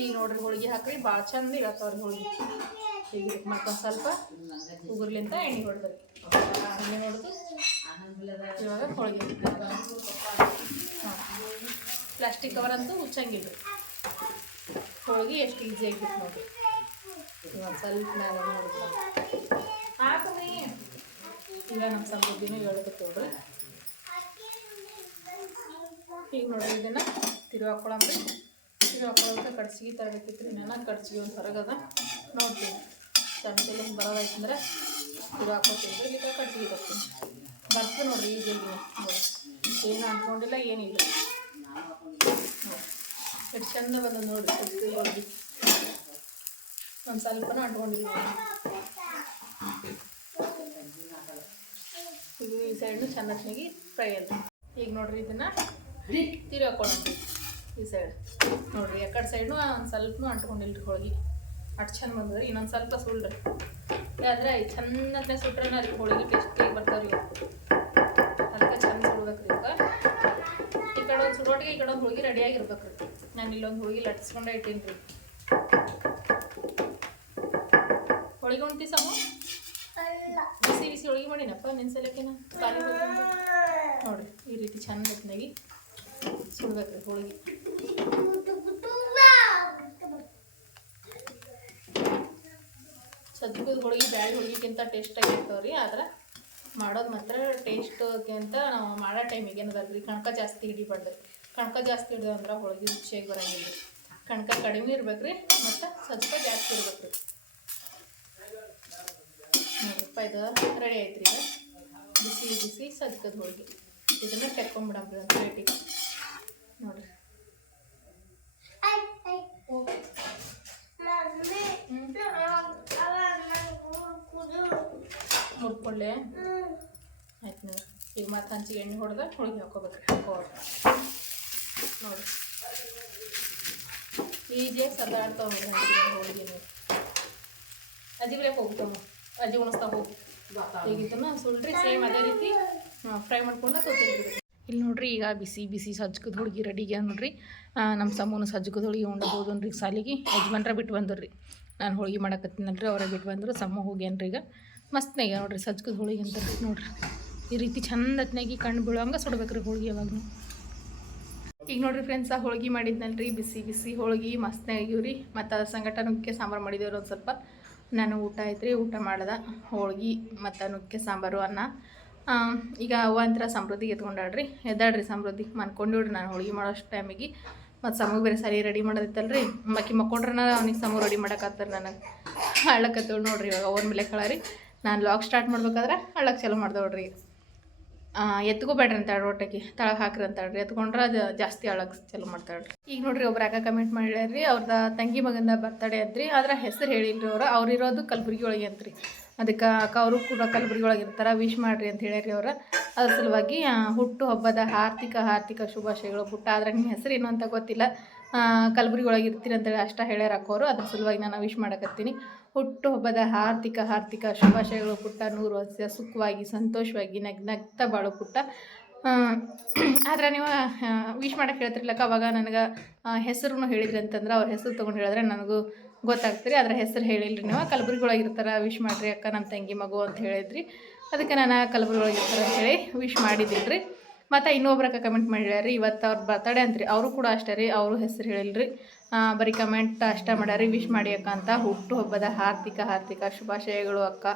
ಈಗ ನೋಡ್ರಿ ಹೋಳಿಗೆ ಹಾಕ್ರಿ ಭಾಳ ಚಂದ ಇರತ್ತವ್ರಿ ಹೋಳಿಗೆ. ಈಗ ಮತ್ತೊಂದು ಸ್ವಲ್ಪ ಉಗುರ್ಲಿಂತ ಎಣ್ಣೆ ಹೊಡೆದ್ರಿ. ಎಣ್ಣೆ ಹೊಡೆದು ಇವಾಗ ಹೋಳಿಗೆ ಪ್ಲಾಸ್ಟಿಕ್ ಕವರ್ ಅಂತೂ ಮುಚ್ಚಂಗಿಲ್ಲ ರೀ ಹೋಳಿಗೆ ಎಷ್ಟು ಈಸಿ ಆಗಿತ್ತು ನೋಡಿ ಇವಾಗ ಸ್ವಲ್ಪ ನಾನು ನೋಡಿದ್ರು. ಹಾಕ್ರಿ. ಈಗ ನಮ್ಮ ಸಮೃದ್ಧಿನೂ ಹೇಳಕತ್ತೇವ್ರಿ ಈಗ ನೋಡ್ರಿ ಇದನ್ನು ತಿರುವಿ ಹಾಕ್ಕೊಳಂದ್ರಿ ತಿರುವಿ ಹಾಕೊಳ್ಳೋದಕ್ಕೆ ಕಡ್ಸಿಗೆ ತರಬೇಕಿತ್ತು ರೀ ನಾನು ಕಡ್ಸಿಗೆ ಒಂದು ಹೊರಗದ ನೋಡ್ತೀನಿ. ಅಂದ್ರೆ ತಿರುವಿ ಹಾಕೋತೀನಿ ರೀ ಈಗ ಕಡ್ಸಿಗೆ ಬರ್ತೀನಿ ಬರ್ತದೆ ನೋಡ್ರಿ ಈಗ ಏನು ಅಂದ್ಕೊಂಡಿಲ್ಲ, ಏನಿಲ್ಲ. ಎಷ್ಟು ಚಂದ ಬಂದ ನೋಡ್ರಿ ಹೋಗಿ ಒಂದು ಸ್ವಲ್ಪನೂ ಅಂಟ್ಕೊಂಡಿಲ್ಲ. ಈಗ ಈ ಸೈಡ್ನು ಚೆನ್ನಾಗಿ ಫ್ರೈ ಅಲ್ಲ ಈಗ ನೋಡ್ರಿ ಇದನ್ನ ತಿರು ಹಾಕೊಳ್ಳೋಣ ಈ ಸೈಡ್ ನೋಡ್ರಿ, ಎಕಡೆ ಸೈಡ್ನು ಒಂದು ಸ್ವಲ್ಪನೂ ಅಂಟ್ಕೊಂಡಿಲ್ರಿ ಹೋಳಿಗೆ. ಅಷ್ಟು ಚಂದ ಬಂದದ್ರಿ ಇನ್ನೊಂದು ಸ್ವಲ್ಪ ಸುಳ್ರಿ ಆದ್ರೆ ಚಂದನೆ ಸುಟ್ರೆ ಅದಕ್ಕೆ ಹೋಳಿಗೆ ಟೇಸ್ಟಿಯಾಗಿ ಬರ್ತಾವ್ರಿ. ಅದಕ್ಕೆ ಚಂದ ಸುಡ್ಬೇಕ್ರಿ ಈಗ. ಈ ಕಡೆ ಒಂದು ಸುಡೋಟಿಗೆ ಈ ಕಡೆ ಒಂದು ಹೋಳಿಗೆ ರೆಡಿಯಾಗಿರ್ಬೇಕ್ರಿ ನಾನು ಇಲ್ಲೊಂದು ಹೋಳಿಗೆ ಲಟ್ಸ್ಕೊಂಡೇ ಇಟ್ಟೀನಿ ರೀ ಹೋಳಿಗೆ ಉಣ್ತಿ ಸಾಮು? ಬಿಸಿ ಬಿಸಿ ಹೋಳಿಗೆ ಮಾಡಿನಪ್ಪ ನೆನ್ಸಲಕ್ಕಿನ ನೋಡ್ರಿ ಈ ರೀತಿ ಚಂದ ಹೊತ್ತಿನಾಗಿ ಸುಡ್ಬೇಕ್ರಿ ಹೋಳಿಗೆ. ಸಜ್ಜಗದ ಹೋಳಿಗೆ ಬ್ಯಾಳಿ ಹೋಳಿಗೆಗಿಂತ ಟೇಸ್ಟಾಗಿ ರೀ ಆದ್ರೆ ಮಾಡೋದು ಮಾತ್ರ ಟೇಸ್ಟ್ಗಿಂತ ನಾವು ಮಾಡೋ ಟೈಮಿಗೆ ಏನದಲ್ರಿ ಕಣಕ ಜಾಸ್ತಿ ಹಿಡಿಬಾರ್ದು. ಕಣಕ ಜಾಸ್ತಿ ಹಿಡಿದು ಅಂದ್ರೆ ಹೋಳಿಗೆ ರುಚಿಯಾಗಿ ಬರೋಂಗಿಲ್ಲ. ರೀ ಕಣಕ ಕಡಿಮೆ ಇರ್ಬೇಕು ರೀ ಮತ್ತು ಸ್ವಲ್ಪ ಜಾಸ್ತಿ ಇರ್ಬೇಕ್ರಿ. ನೋಡ್ರಿಪ್ಪ, ಇದು ರೆಡಿ ಆಯ್ತು ರೀ ಬಿಸಿ ಬಿಸಿ ಸದ್ಕದ ಹೋಳಿಗೆ. ಇದನ್ನ ತೆಕ್ಕೊಂಬಿಡಂಬ್ರಿ ಒಂದು ಪ್ಲೇಟಿಗೆ. ನೋಡ್ರಿ. ಮುರ್ಕೊಳ್ಳೆ ಆಯ್ತು ನೋಡಿ. ಈಗ ಮತ್ತೆ ಹಂಚಿಗೆ ಎಣ್ಣೆ ಹೊಡೆದ ಹೋಳಿಗೆ ಹಾಕೋಬೇಕ್ರಿ ಹಾಕೋಬೇಕು ನೋಡಿ. ಈಜಿಯಾಗಿ ಸದಾಡ್ತಾವ ಹಂಚಿಗೆ ಹೋಳಿಗೆ ನೀವು ಅಜ್ಜಿ ಬರೀ ಹೋಗ್ತಾವ ಅಜಿ ಉಣಿಸ್ತಾ ಹೋಗಿ. ಈಗ ಇದನ್ನ ಸುಳ್ರಿ ಸೇಮ್ ಅದೇ ರೀತಿ ಫ್ರೈ ಮಾಡ್ಕೊಂಡು ತೊಗೊತೀನಿ ಇಲ್ಲಿ ನೋಡ್ರಿ, ಈಗ ಬಿಸಿ ಬಿಸಿ ಸಜ್ಜಕದ ಹುಡುಗಿ ರೆಡಿಗೆ ನೋಡ್ರಿ. ನಮ್ಮ ಸಮೂನ ಸಜ್ಜಕದ ಹುಡುಗಿ ಉಂಡಬಹುದು ಅನ್ರಿ ಸಾಲಿಗೆ. ಯಜಮಾನ್ರ ಬಿಟ್ಟು ಬಂದ್ರಿ ನಾನು ಹೋಳಿಗೆ ಮಾಡಕತ್ತೀನಲ್ರಿ, ಅವರೇ ಬಿಟ್ಟು ಬಂದರು. ಸಮ್ಮ ಹೋಗ್ಯಾನ್ರಿ ಈಗ. ಮಸ್ತ್ನಾಗ ನೋಡ್ರಿ ಸಜ್ಕದ ಹೋಳಿಗೆ ಅಂತ ನೋಡ್ರಿ. ಈ ರೀತಿ ಚಂದ ಹತ್ನಾಗಿ ಕಣ್ಣು ಬೀಳುವಂಗೆ ಸುಡ್ಬೇಕ್ರಿ ಹೋಳಿಗೆ ಯಾವಾಗಲೂ. ಈಗ ನೋಡ್ರಿ ಫ್ರೆಂಡ್ಸ್ ಹೋಳಿಗೆ ಮಾಡಿದ್ನಲ್ರಿ, ಬಿಸಿ ಬಿಸಿ ಹೋಳಿಗೆ ಮಸ್ತ್ ರೀ. ಮತ್ತು ಅದ್ರ ಸಂಗಟ ನುಗ್ಗೆ ಸಾಂಬಾರು ಮಾಡಿದೇವ್ರಿ ಒಂದು ಸ್ವಲ್ಪ. ನಾನು ಊಟ ಐತ್ರಿ ಊಟ ಮಾಡ್ದೆ. ಹೋಳಿಗೆ ಮತ್ತು ನುಗ್ಗೆ ಸಾಂಬಾರು, ಅನ್ನ. ಈಗ ಅವ್ವ ಅಂತರ ಸಮೃದ್ಧಿಗೆ ಎತ್ಕೊಂಡಾಡ್ರಿ ಎದ್ದಾಡ್ರಿ ಸಮೃದ್ಧಿ. ಮನ್ಕೊಂಡಿವ್ರಿ ನಾನು ಹೋಳಿಗೆ ಮಾಡೋಷ್ಟು ಟೈಮಿಗೆ. ಮತ್ತು ಸಮಗ್ ಬೇರೆ ಸರಿ ರೆಡಿ ಮಾಡೋದಿತ್ತಲ್ರಿ. ಮಕ್ಕಿ ಮಕ್ಕೊಂಡ್ರೆ ಅವ್ನಿಗೆ ಸಮು ರೆಡಿ ಮಾಡೋಕ್ಕಾಗ್ತಾರೆ ನನಗೆ. ಹಾಳಕತ್ತೇವೆ ನೋಡ್ರಿ ಇವಾಗ ಅವ್ರ ಮೇಲೆ ಕಳರಿ ನಾನು ಲಾಗ್ ಸ್ಟಾರ್ಟ್ ಮಾಡ್ಬೇಕಾದ್ರೆ ಹಳ್ಳಕ್ಕೆ ಚಾಲು ನೋಡ್ರಿ. ಎತ್ಕೋಬೇಡ್ರಿ ಅಂತ ಒಟ್ಟಿಗೆ. ತಳಗೆ ಹಾಕ್ರಿ ಅಂತ ಹೇಳ್ರಿ. ಎತ್ಕೊಂಡ್ರೆ ಅದು ಜಾಸ್ತಿ ಅಳಗ್ ಚಲೋ ಮಾಡ್ತಾಳ್ರಿ ಈಗ ನೋಡ್ರಿ ಒಬ್ರು ಯಾಕೆ ಕಮೆಂಟ್ ಮಾಡ್ಯಾರ್ರಿ, ಅವ್ರದ ತಂಗಿ ಮಗಂದ ಬರ್ತಡೆ ಅಂತ್ರಿ ಆದ್ರೆ ಹೆಸರು ಹೇಳಿಲ್ರಿ ಅವ್ರು. ಅವ್ರು ಇರೋದು ಕಲಬುರ್ಗಿ ಒಳಗೆ ಅಂತ್ರಿ. ಅದಕ್ಕೆ ಅಕ್ಕ ಅವರು ಕೂಡ ಕಲಬುರ್ಗಿ ಒಳಗೆ ಇರ್ತಾರೆ. ವಿಶ್ ಮಾಡ್ರಿ ಅಂತ ಹೇಳ್ಯಾರಿ ಅವ್ರು. ಅದ್ರ ಸಲುವಾಗಿ ಹುಟ್ಟು ಹಬ್ಬದ ಆರ್ಥಿಕ ಆರ್ಥಿಕ ಶುಭಾಶಯಗಳು. ಪುಟ್ಟ ಆದ್ರೆ ನಿಮ್ಮ ಹೆಸರು ಏನು ಅಂತ ಗೊತ್ತಿಲ್ಲ. ಕಲಬುರ್ಗಿ ಒಳಗೆ ಇರ್ತೀರಿ ಅಂತೇಳಿ ಅಷ್ಟ ಹೇಳ್ಯಾರ ಅಕ್ಕೋರು ಅದ್ರ ಸಲುವಾಗಿ ನಾನು ವಿಶ್ ಮಾಡಕತ್ತೀನಿ. ಹುಟ್ಟು ಹಬ್ಬದ ಹಾರ್ದಿಕ ಹಾರ್ದಿಕ ಶುಭಾಶಯಗಳು ಪುಟ್ಟ. ನೂರು ವರ್ಷ ಸುಖವಾಗಿ, ಸಂತೋಷವಾಗಿ ನಗ್, ನಗ್ತಾ ಬಾಳು ಪುಟ್ಟ. ಆದ್ರೆ ನೀವು ವಿಶ್ ಮಾಡಕ್ಕೆ ಹೇಳ್ತಿರ್ಲಕ್ಕ ಅವಾಗ ನನಗೆ ಹೆಸರು ಹೇಳಿದ್ರಿ ಅಂತಂದ್ರೆ ಅವ್ರ ಹೆಸರು ತೊಗೊಂಡು ಹೇಳಿದ್ರೆ ನನಗೂ ಗೊತ್ತಾಗ್ತೀರಿ. ಅದ್ರ ಹೆಸರು ಹೇಳಿಲ್ರಿ ನೀವು. ಕಲಬುರಗಿ ಒಳಗೆ ಇರ್ತಾರೆ ವಿಶ್ ಮಾಡಿರಿ ಅಕ್ಕ ನಮ್ಮ ತಂಗಿ, ಮಗು ಅಂತ ಹೇಳಿದ್ರಿ. ಅದಕ್ಕೆ ನಾನು ಕಲಬುರಗಿ ಒಳಗೆ ಇರ್ತಾರೆ ಅಂತ ಹೇಳಿ ವಿಶ್ ಮಾಡಿದ್ದಿಲ್ರಿ ಮತ್ತು ಇನ್ನೊಬ್ರಕ್ಕ ಕಮೆಂಟ್ ಮಾಡ್ಯಾರಿ ಇವತ್ತು ಅವ್ರ ಬರ್ತಡೇ ಅಂತ್ರಿ. ಅವರು ಕೂಡ ಅಷ್ಟೇ ರೀ, ಅವರು ಹೆಸರು ಹೇಳಿಲ್ರಿ. ರೀ ಬರೀ ಕಮೆಂಟ್ ಅಷ್ಟೇ ಮಾಡ್ಯಾರಿ ವಿಶ್ ಮಾಡಿ ಅಕ್ಕ ಅಂತ. ಹುಟ್ಟು ಹಬ್ಬದ ಹಾರ್ದಿಕ ಹಾರ್ದಿಕ ಶುಭಾಶಯಗಳು ಅಕ್ಕ.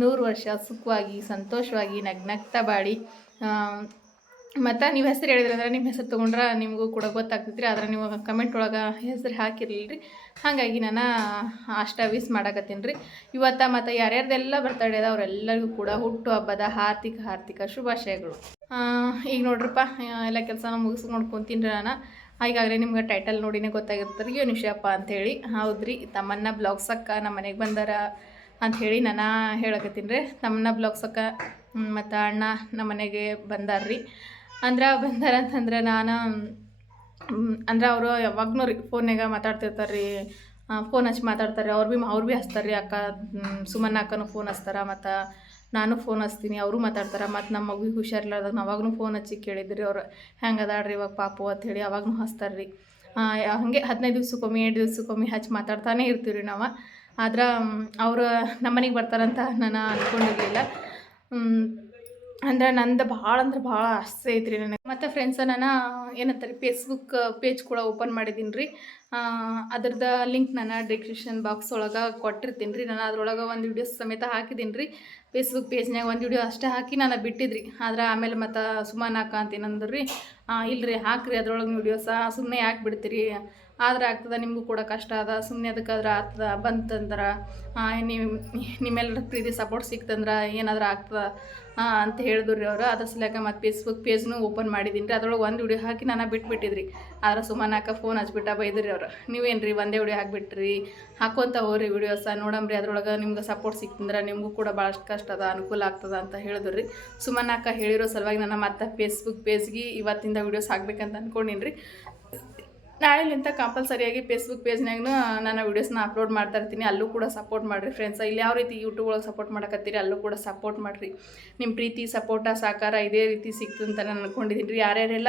ನೂರು ವರ್ಷ ಸುಖವಾಗಿ, ಸಂತೋಷವಾಗಿ ನಗ್ನಗ್ತ ಬಾಳಿ. ಮತ್ತು ನೀವು ಹೆಸರು ಹೇಳಿದ್ರಿ ಅಂದ್ರೆ ನಿಮ್ಮ ಹೆಸರು ತೊಗೊಂಡ್ರೆ ನಿಮಗೂ ಕೂಡ ಗೊತ್ತಾಗ್ತೈತ್ರಿ. ಆದರೆ ನೀವು ಕಮೆಂಟ್ ಒಳಗೆ ಹೆಸರು ಹಾಕಿರಲಿಲ್ಲ ರೀ ಹಾಗಾಗಿ ನಾನು ಅಷ್ಟ ವಿಸ್ ಮಾಡಕತ್ತೀನಿ ರೀ ಇವತ್ತು ಮತ್ತು ಯಾರ್ಯಾರ್ದೆಲ್ಲ ಬರ್ತಡೇ ಅವರೆಲ್ಲರಿಗೂ ಕೂಡ ಹುಟ್ಟು ಹಬ್ಬದ ಹಾರ್ದಿಕ ಹಾರ್ದಿಕ ಶುಭಾಶಯಗಳು. ಈಗ ನೋಡ್ರಪ್ಪ ಎಲ್ಲ ಕೆಲಸನ ಮುಗಿಸ್ಕೊಂಡು ಕುಂತೀನಿ ನಾನು. ಈಗಾಗಲೇ ನಿಮ್ಗೆ ಟೈಟಲ್ ನೋಡಿನೇ ಗೊತ್ತಾಗಿರ್ತಾರೆ ಯೋ ವಿಷಯಪ್ಪ ಅಂಥೇಳಿ ಹೌದ್ರಿ, ತಮ್ಮನ್ನ ಬ್ಲಾಗ್ಸಕ್ಕ ನಮ್ಮ ಮನೆಗೆ ಬಂದಾರ ಅಂಥೇಳಿ ನಾನು ಹೇಳಕತ್ತೀನಿ ರೀ. ತಮ್ಮನ್ನ ಬ್ಲಾಗ್ಸಕ್ಕ ಮತ್ತು ಅಣ್ಣ ನಮ್ಮ ಮನೆಗೆ ಬಂದಾರ್ರಿ ಅಂದ್ರೆ ಬಂದಾರ ಅಂತಂದ್ರೆ ನಾನು ಅಂದ್ರೆ ಅವರು ಯಾವಾಗ್ನೂ ರೀ ಫೋನ್ಯಾಗ ಮಾತಾಡ್ತಿರ್ತಾರೆ ರೀ. ಫೋನ್ ಹಚ್ಚಿ ಮಾತಾಡ್ತಾರೆ ಅವ್ರು ಭೀ ಅವ್ರು ಭೀ ಹಚ್ತಾರೆ ರೀ ಅಕ್ಕ ಸುಮನ್ನ ಅಕ್ಕನೂ ಫೋನ್ ಹಚ್ತಾರೆ ಮತ್ತು ನಾನು ಫೋನ್ ಹಚ್ತೀನಿ, ಅವರು ಮಾತಾಡ್ತಾರೆ, ಮತ್ತು ನಮ್ಮ ಮಗುಗೆ ಹುಷಾರಿಲ್ಲದಾಗ ನಾವಾಗೂ ಫೋನ್ ಹಚ್ಚಿ ಕೇಳಿದ್ರಿ, ಅವ್ರು ಹೆಂಗೆ ಅದಾಡ್ರಿ ಇವಾಗ ಪಾಪು ಅಂಥೇಳಿ ಅವಾಗೂ ಹಚ್ತಾರೆ ರೀ ಹಾಗೆ ಹದಿನೈದು ದಿವ್ಸಕ್ಕೊಮ್ಮೆ ಎರಡು ದಿವ್ಸಕ್ಕೊಮ್ಮೆ ಹಚ್ಚಿ ಮಾತಾಡ್ತಾನೆ ಇರ್ತೀವಿ ರೀ ನಾವು. ಆದ್ರೆ, ಅವರು, ನಮ್ಮನೆಗೆ ಬರ್ತಾರಂತ ನಾನು ಅಂದ್ಕೊಂಡಿರಲಿಲ್ಲ ಅಂದ್ರೆ ನಂದು ಭಾಳ ಅಂದ್ರೆ ಭಾಳ ಆಸೆ ಐತ್ರಿ ನನಗೆ. ಮತ್ತು ಫ್ರೆಂಡ್ಸ ನಾನು ಏನಂತಾರೆ ಫೇಸ್ಬುಕ್ ಪೇಜ್ ಕೂಡ ಓಪನ್ ಮಾಡಿದ್ದೀನಿ ರೀ ಅದ್ರದ ಲಿಂಕ್ ನಾನು ಡಿಸ್ಕ್ರಿಪ್ಷನ್ ಬಾಕ್ಸ್ ಒಳಗೆ ಕೊಟ್ಟಿರ್ತೀನಿ ರೀ ನಾನು ಅದ್ರೊಳಗೆ ಒಂದು ವಿಡಿಯೋ ಸಮೇತ ಹಾಕಿದ್ದೀನಿ ರೀ ಫೇಸ್ಬುಕ್ ಪೇಜ್ನಾಗ ಒಂದು ವಿಡಿಯೋ ಅಷ್ಟೇ ಹಾಕಿ ನಾನು ಬಿಟ್ಟಿದ್ರಿ. ಆದ್ರೆ ಆಮೇಲೆ ಮತ್ತೆ ಸುಮ್ಮನೆ ಹಾಕ ಅಂತೀನಂದ್ರೆ ರೀ ಇಲ್ರಿ ಹಾಕ್ರಿ, ಅದ್ರೊಳಗೆ ವಿಡಿಯೋಸ ಸುಮ್ಮನೆ ಯಾಕೆ ಬಿಡ್ತೀರಿ? ಆದ್ರೆ ಆಗ್ತದ, ನಿಮಗೂ ಕೂಡ ಕಷ್ಟ ಅದ ಸುಮ್ಮನೆ ಅದಕ್ಕಾದ್ರೆ ಆಗ್ತದ, ಬಂತಂದ್ರೆ ನೀವು ನಿಮ್ಮೆಲ್ಲರ ಪ್ರೀತಿ ಸಪೋರ್ಟ್ ಸಿಕ್ತಂದ್ರೆ ಏನಾದ್ರೂ ಆಗ್ತದ? ಅಂತ ಹೇಳಿದ್ರು ಅವರು. ಅದ್ರ ಸಲಕ ಮತ್ತು ಫೇಸ್ಬುಕ್ ಪೇಜ್ನು ಓಪನ್ ಮಾಡಿದ್ದೀನಿ ರೀ. ಅದ್ರೊಳಗೆ ಒಂದು ವಿಡಿಯೋ ಹಾಕಿ ನಾನು ಬಿಟ್ಬಿಟ್ಟಿದ್ರಿ. ಆದ್ರೆ ಸುಮ್ಮನೆ ಹಾಕ ಫೋನ್ ಹಚ್ಬಿಟ್ಟ ಬೈದ್ರಿ ಅವ್ರು. ನೀವೇನು ರೀ ಒಂದೇ ವಿಡಿಯೋ ಹಾಕ್ಬಿಟ್ರಿ? ಹಾಕೋಂತ ಹೋಗ್ರಿ ವಿಡಿಯೋಸ ನೋಡಮ್ರಿ ಅದ್ರೊಳಗೆ ನಿಮ್ಗೆ ಸಪೋರ್ಟ್ ಸಿಕ್ತಂದ್ರೆ ನಿಮಗೂ ಕೂಡ ಭಾಳಷ್ಟು ಕಷ್ಟ ಅದ, ಅನುಕೂಲ ಆಗ್ತದ ಅಂತ ಹೇಳಿದ್ರು. ರೀ ಸುಮ್ಮನೆ ಅಕ್ಕ ಹೇಳಿರೋ ಸಲುವಾಗಿ ನಾನು ಮತ್ತೆ ಫೇಸ್ಬುಕ್ ಪೇಜ್ಗೆ ಇವತ್ತಿಂದ ವಿಡಿಯೋಸ್ ಹಾಕ್ಬೇಕಂತ ಅಂದ್ಕೊಂಡಿನಿ ರೀ ನಾಳೆಲಿಂತ ಕಂಪಲ್ಸರಿಯಾಗಿ ಫೇಸ್ಬುಕ್ ಪೇಜ್ನಾಗೂ ನಾನು ವೀಡಿಯೋಸ್ನ ಅಪ್ಲೋಡ್ ಮಾಡ್ತಾ ಇರ್ತೀನಿ. ಅಲ್ಲೂ ಕೂಡ ಸಪೋರ್ಟ್ ಮಾಡಿರಿ ಫ್ರೆಂಡ್ಸ್ ಇಲ್ಲಿ ಯಾವ ರೀತಿ ಯೂಟ್ಯೂಬ್ ಒಳಗೆ ಸಪೋರ್ಟ್ ಮಾಡಕತ್ತೀರಿ, ಅಲ್ಲೂ ಕೂಡ ಸಪೋರ್ಟ್ ಮಾಡಿರಿ. ನಿಮ್ಮ ಪ್ರೀತಿ ಸಪೋರ್ಟ ಸಹಕಾರ ಇದೇ ರೀತಿ ಸಿಕ್ತು ಅಂತ ನಾನು ಅಂದ್ಕೊಂಡಿದ್ದೀನಿ ರೀ. ಯಾರ್ಯಾರೆಲ್ಲ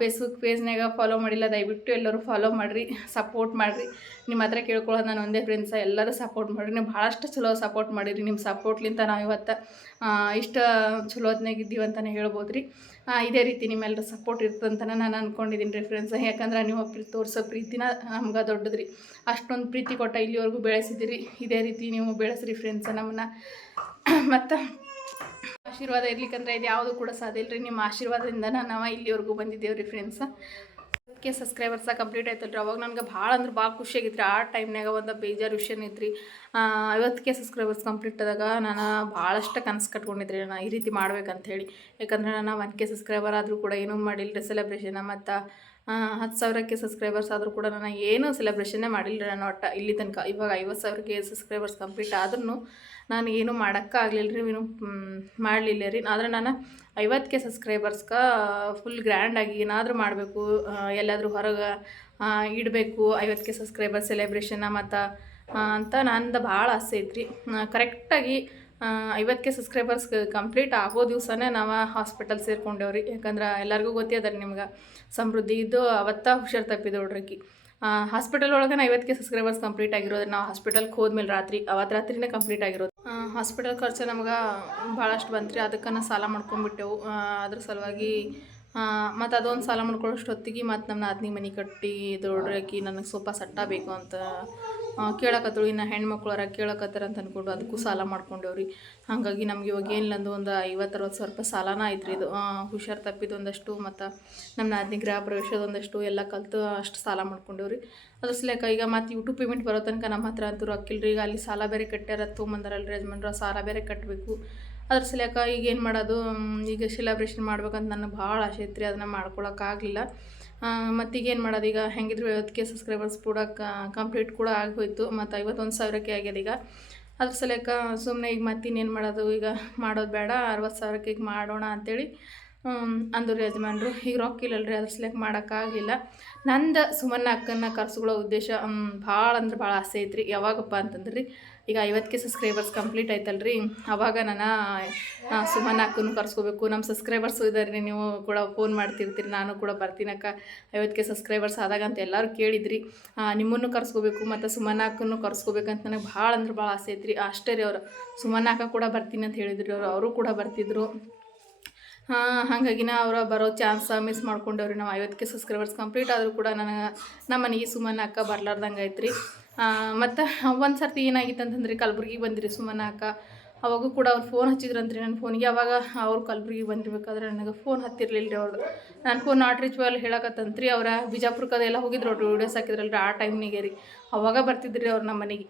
ಫೇಸ್ಬುಕ್ ಪೇಜ್ನಾಗ ಫಾಲೋ ಮಾಡಿಲ್ಲ, ದಯವಿಟ್ಟು ಎಲ್ಲರೂ ಫಾಲೋ ಮಾಡಿರಿ ಸಪೋರ್ಟ್ ಮಾಡಿರಿ. ನಿಮ್ಮ ಹತ್ರ ಕೇಳ್ಕೊಳ್ಳೋದು ನಾನು ಒಂದೇ ಫ್ರೆಂಡ್ಸ ಎಲ್ಲರೂ ಸಪೋರ್ಟ್ ಮಾಡಿರಿ. ನೀವು ಭಾಳಷ್ಟು ಚಲೋ ಸಪೋರ್ಟ್ ಮಾಡಿರಿ. ನಿಮ್ಮ ಸಪೋರ್ಟ್ಲಿಂತ ನಾವು ಇವತ್ತು ಇಷ್ಟು ಚಲೋ ಹೊತ್ನಾಗ ಇದ್ದೀವಿ ಅಂತಲೇ ಹೇಳ್ಬೋದು ರೀ ಇದೇ ರೀತಿ ನಿಮ್ಮೆಲ್ಲರ ಸಪೋರ್ಟ್ ಇರ್ತಂತ ನಾನು ಅಂದ್ಕೊಂಡಿದ್ದೀನಿ ರೀ ಫ್ರೆಂಡ್ಸ್ ಯಾಕಂದ್ರೆ ನೀವು ತೋರಿಸೋ ಪ್ರೀತಿನ ನಮ್ಗೆ ದೊಡ್ಡದ್ರಿ. ಅಷ್ಟೊಂದು ಪ್ರೀತಿ ಕೊಟ್ಟ ಇಲ್ಲಿವರೆಗೂ ಬೆಳೆಸಿದಿರಿ ಇದೇ ರೀತಿ ನೀವು ಬೆಳೆಸ್ರಿ ಫ್ರೆಂಡ್ಸ ನಮ್ಮನ್ನ. ಮತ್ತು ಆಶೀರ್ವಾದ ಇರ್ಲಿಕ್ಕಂದ್ರೆ ಇದು ಯಾವುದು ಕೂಡ ಸಾಧ್ಯ ಇಲ್ಲರಿ ನಿಮ್ಮ ಆಶೀರ್ವಾದದಿಂದ ನಾವು ಇಲ್ಲಿವರೆಗೂ ಬಂದಿದ್ದೇವೆ ರೀ ಫ್ರೆಂಡ್ಸ ಅದಕ್ಕೆ ಸಬ್ಸ್ಕ್ರೈಬರ್ಸ ಕಂಪ್ಲೀಟ್ ಆಯ್ತಲ್ರಿ. ಅವಾಗ ನನಗೆ ಭಾಳ ಅಂದ್ರೆ ಭಾಳ ಖುಷಿಯಾಗಿತ್ತು ಆ ಟೈಮ್ನಾಗ ಒಂದು ಬೇಜಾರು ವಿಷಯ ಐತ್ರಿ ಕೆ ಸಬ್ಸ್ಕ್ರೈಬರ್ಸ್ ಕಂಪ್ಲೀಟ್ ಆದಾಗ ನಾನು ಭಾಳಷ್ಟು ಕನಸು ಕಟ್ಕೊಂಡಿದ್ರಿ. ನಾನು ಈ ರೀತಿ ಮಾಡ್ಬೇಕಂತ ಹೇಳಿ ಯಾಕಂದ್ರೆ ನಾನು ಒನ್ ಕೆ ಸಬ್ಸ್ಕ್ರೈಬರ್ ಆದರೂ ಕೂಡ ಏನೂ ಮಾಡಿಲ್ಲ ಸೆಲೆಬ್ರೇಷನ್ ಮತ್ತು ಹತ್ತು ಸಾವಿರಕ್ಕೆ ಸಬ್ಸ್ಕ್ರೈಬರ್ಸ್ ಆದರೂ ಕೂಡ ನಾನು ಏನೂ ಸೆಲೆಬ್ರೇಷನ್ನೇ ಮಾಡಿಲ್ಲ ನಾನು ಒಟ್ಟು. ಇಲ್ಲಿ ತನಕ ಇವಾಗ ಐವತ್ತು ಸಾವಿರಕ್ಕೆ ಸಬ್ಸ್ಕ್ರೈಬರ್ಸ್ ಕಂಪ್ಲೀಟ್ ಆದ್ರೂ ನಾನು ಏನೂ ಮಾಡೋಕ್ಕಾಗಲಿಲ್ಲ ರೀ ಏನು ಮಾಡಲಿಲ್ಲ ರೀ ಆದರೆ ನಾನು ಐವತ್ತಕ್ಕೆ ಸಬ್ಸ್ಕ್ರೈಬರ್ಸ್ಗೆ ಫುಲ್ ಗ್ರ್ಯಾಂಡಾಗಿ ಏನಾದರೂ ಮಾಡಬೇಕು ಎಲ್ಲಾದರೂ ಹೊರಗೆ ಇಡಬೇಕು, ಐವತ್ತಕ್ಕೆ ಸಬ್ಸ್ಕ್ರೈಬರ್ ಸೆಲೆಬ್ರೇಷನ್ನ ಮತ್ತು ಅಂತ ನಂದು ಭಾಳ ಆಸೆ ಐತ್ರಿ. ಕರೆಕ್ಟಾಗಿ ಐವತ್ತಕ್ಕೆ ಸಬ್ಸ್ಕ್ರೈಬರ್ಸ್ ಕಂಪ್ಲೀಟ್ ಆಗೋ ದಿವಸನೇ ನಾವು ಹಾಸ್ಪಿಟಲ್ ಸೇರ್ಕೊಂಡೇವ್ರಿ. ಯಾಕಂದ್ರೆ ಎಲ್ಲರಿಗೂ ಗೊತ್ತೇ ಅದ ನಿಮ್ಗೆ ಸಮೃದ್ಧಿ ಇದ್ದು ಅವತ್ತ ಹುಷಾರು ತಪ್ಪಿದೋಡ್ರಕಿ ಹಾಸ್ಪಿಟಲ್ ಒಳಗೆ ಐವತ್ತಕ್ಕೆ ಸಬ್ಸ್ಕ್ರೈಬರ್ಸ್ ಕಂಪ್ಲೀಟ್ ಆಗಿರೋದು ನಾವು ಹಾಸ್ಪಿಟಲ್ಗೆ ಹೋದ್ಮೇಲೆ ರಾತ್ರಿ ಅವತ್ತು ರಾತ್ರಿನೇ ಕಂಪ್ಲೀಟ್ ಆಗಿರೋದು. ಹಾಸ್ಪಿಟಲ್ ಖರ್ಚು ನಮ್ಗೆ ಭಾಳಷ್ಟು ಬಂತು ರೀ ಅದಕ್ಕೆ ನಾ ಸಾಲ ಮಾಡ್ಕೊಂಬಿಟ್ಟೆವು ಅದ್ರ ಸಲುವಾಗಿ ಮತ್ತು ಅದೊಂದು ಸಾಲ ಹೊತ್ತಿಗೆ ಮತ್ತು ನಮ್ಮ ನಾದಿನಿ ಮನೆ ಕಟ್ಟಿ ದೊಡ್ಡಾಕಿ ನನಗೆ ಸ್ವಲ್ಪ ಸಟ್ಟ ಬೇಕು ಅಂತ ಕೇಳಕತ್ತಳು, ಇನ್ನು ಹೆಣ್ಮಕ್ಳರ ಕೇಳಕತ್ತಾರ ಅಂತ ಅಂದ್ಕೊಂಡು ಅದಕ್ಕೂ ಸಾಲ ಮಾಡ್ಕೊಂಡೇವ್ರಿ. ಹಾಗಾಗಿ ನಮ್ಗೆ ಇವಾಗ ಏನಿಲ್ಲ ಅಂದು ಒಂದು ಐವತ್ತು ಅರವತ್ತು ಸಾವಿರ ರೂಪಾಯಿ ಸಾಲನ ಐತ್ರಿ ಇದು. ಹುಷಾರು ತಪ್ಪಿದ್ದು ಒಂದಷ್ಟು ಮತ್ತು ನಮ್ಮ ನಾದಿನಿ ಗೃಹ ಪ್ರವೇಶದೊಂದಷ್ಟು ಎಲ್ಲ ಕಲಿತು ಅಷ್ಟು ಸಾಲ ಮಾಡ್ಕೊಂಡೇವ್ರಿ. ಅದ್ರ ಸಲಕ ಈಗ ಮತ್ತು ಯೂಟ್ಯೂಬ್ ಪೇಮೆಂಟ್ ಬರೋ ತನಕ ನಮ್ಮ ಹತ್ರ ಅಂತೂ ರೊಕ್ಕಿಲ್ರಿ ಈಗ ಅಲ್ಲಿ ಸಾಲ ಬೇರೆ ಕಟ್ಟ್ಯಾರ, ತೊಗೊಂಬಂದಾರಲ್ರಿ ಯಜಮಾನ್ರು ಸಾಲ ಬೇರೆ ಕಟ್ಟಬೇಕು ಅದ್ರ ಸಲಕ ಈಗ ಏನು ಮಾಡೋದು? ಈಗ ಸೆಲೆಬ್ರೇಷನ್ ಮಾಡ್ಬೇಕಂತ ನನಗೆ ಭಾಳ ಆಸೆ ಐತ್ರಿ ಅದನ್ನು ಮಾಡ್ಕೊಳಕ್ಕಾಗಲಿಲ್ಲ ಮತ್ತು ಈಗ ಏನು ಮಾಡೋದು? ಈಗ ಹೆಂಗಿದ್ರು ಐವತ್ತು ಸಬ್ಸ್ಕ್ರೈಬರ್ಸ್ ಕೂಡ ಕಂಪ್ಲೀಟ್ ಕೂಡ ಆಗೋಯ್ತು ಮತ್ತು ಐವತ್ತೊಂದು ಸಾವಿರಕ್ಕೆ ಆಗ್ಯದ ಈಗ. ಅದ್ರ ಸಲಕ ಸುಮ್ಮನೆ ಈಗ ಮತ್ತಿನ್ನೇನು ಮಾಡೋದು? ಈಗ ಮಾಡೋದು ಬೇಡ. ಅರವತ್ತು ಸಾವಿರಕ್ಕೆ ಈಗ ಮಾಡೋಣ ಅಂಥೇಳಿ ಅಂದರು ಯಜಮಾನ್ರು. ಈಗ ರೊಕ್ಕ ಇಲ್ಲಲ್ರಿ ಅದ್ರ ಸಲಕ್ಕೆ ಮಾಡೋಕ್ಕಾಗಲಿಲ್ಲ ನಂದು ಸುಮ್ಮನೆ ಅಕ್ಕನ ಕರ್ಸ್ಕೊಳ್ಳೋ ಉದ್ದೇಶ ಭಾಳ ಅಂದ್ರೆ ಭಾಳ ಆಸೆ ಐತ್ರಿ. ಯಾವಾಗಪ್ಪ ಅಂತಂದ್ರೆ ಈಗ ಐವತ್ತು ಸಬ್ಸ್ಕ್ರೈಬರ್ಸ್ ಕಂಪ್ಲೀಟ್ ಆಯ್ತಲ್ರಿ? ಅವಾಗ ನಾನು ಸುಮನ್ ಅಕ್ಕನೂ ಕರ್ಸ್ಕೋಬೇಕು. ನಮ್ಮ ಸಬ್ಸ್ಕ್ರೈಬರ್ಸು ಇದ್ದಾರೆ ನೀವು ಕೂಡ ಫೋನ್ ಮಾಡ್ತಿರ್ತೀರಿ, ನಾನು ಕೂಡ ಬರ್ತೀನಕ್ಕ. ಐವತ್ತು ಸಬ್ಸ್ಕ್ರೈಬರ್ಸ್ ಆದಾಗ ಅಂತ ಎಲ್ಲರೂ ಕೇಳಿದ್ರಿ. ನಿಮ್ಮನ್ನು ಕರ್ಸ್ಕೋಬೇಕು, ಮತ್ತು ಸುಮನ್ ಅಕ್ಕನೂ ಕರ್ಸ್ಕೋಬೇಕಂತ ನನಗೆ ಭಾಳ ಅಂದ್ರೆ ಭಾಳ ಆಸೆ ಐತ್ರಿ. ಅಷ್ಟೇ ರೀ ಅವರು. ಸುಮನ್ ಅಕ್ಕ ಕೂಡ ಬರ್ತೀನಿ ಅಂತ ಹೇಳಿದ್ರು ಅವರು ಅವರು ಕೂಡ ಬರ್ತಿದ್ರು. ಹಾಗಾಗಿ ನಾ ಅವರ ಬರೋ ಚಾನ್ಸ ಮಿಸ್ ಮಾಡ್ಕೊಂಡವ್ರಿ. ನಾವು ಐವತ್ತಕ್ಕೆ ಸಬ್ಸ್ಕ್ರೈಬರ್ಸ್ ಕಂಪ್ಲೀಟ್ ಆದರೂ ಕೂಡ ನನಗೆ ನಮ್ಮ ಮನೆಗೆ ಸುಮ್ಮನೆ ಅಕ್ಕ ಬರ್ಲಾರ್ದಂಗೆ ಐತ್ರಿ ಮತ್ತು ಒಂದು ಸರ್ತಿ ಏನಾಗಿತ್ತು ಅಂತಂದ್ರೆ ಕಲಬುರ್ಗಿಗೆ ಬಂದಿರಿ ಸುಮ್ಮನೆ ಅಕ್ಕ. ಅವಾಗೂ ಕೂಡ ಅವ್ರು ಫೋನ್ ಹಚ್ಚಿದ್ರಂತ್ರಿ. ನನ್ನ ಫೋನಿಗೆ ಅವಾಗ ಅವ್ರು ಕಲಬುರ್ಗಿಗೆ ಬಂದಿರ್ಬೇಕಾದ್ರೆ ನನಗೆ ಫೋನ್ ಹತ್ತಿರಲಿಲ್ಲ ರೀ ಅವ್ರದ್ದು ನನ್ನ ಫೋನ್ ನಾಟ್ ರಿಚ್ವಲ್ ಹೇಳಕತ್ತಂತ್ರಿ ಅವರ ಬಿಜಾಪುರಕ್ಕೆ ಅದೆಲ್ಲ ಹೋಗಿದ್ರು ಅವ್ರು ವೀಡಿಯೋಸ್ ಹಾಕಿದ್ರಲ್ರಿ ಆ ಟೈಮ್ನಿಗೆ ರೀ. ಅವಾಗ ಬರ್ತಿದ್ರಿ ಅವ್ರು ನಮ್ಮ ಮನೆಗೆ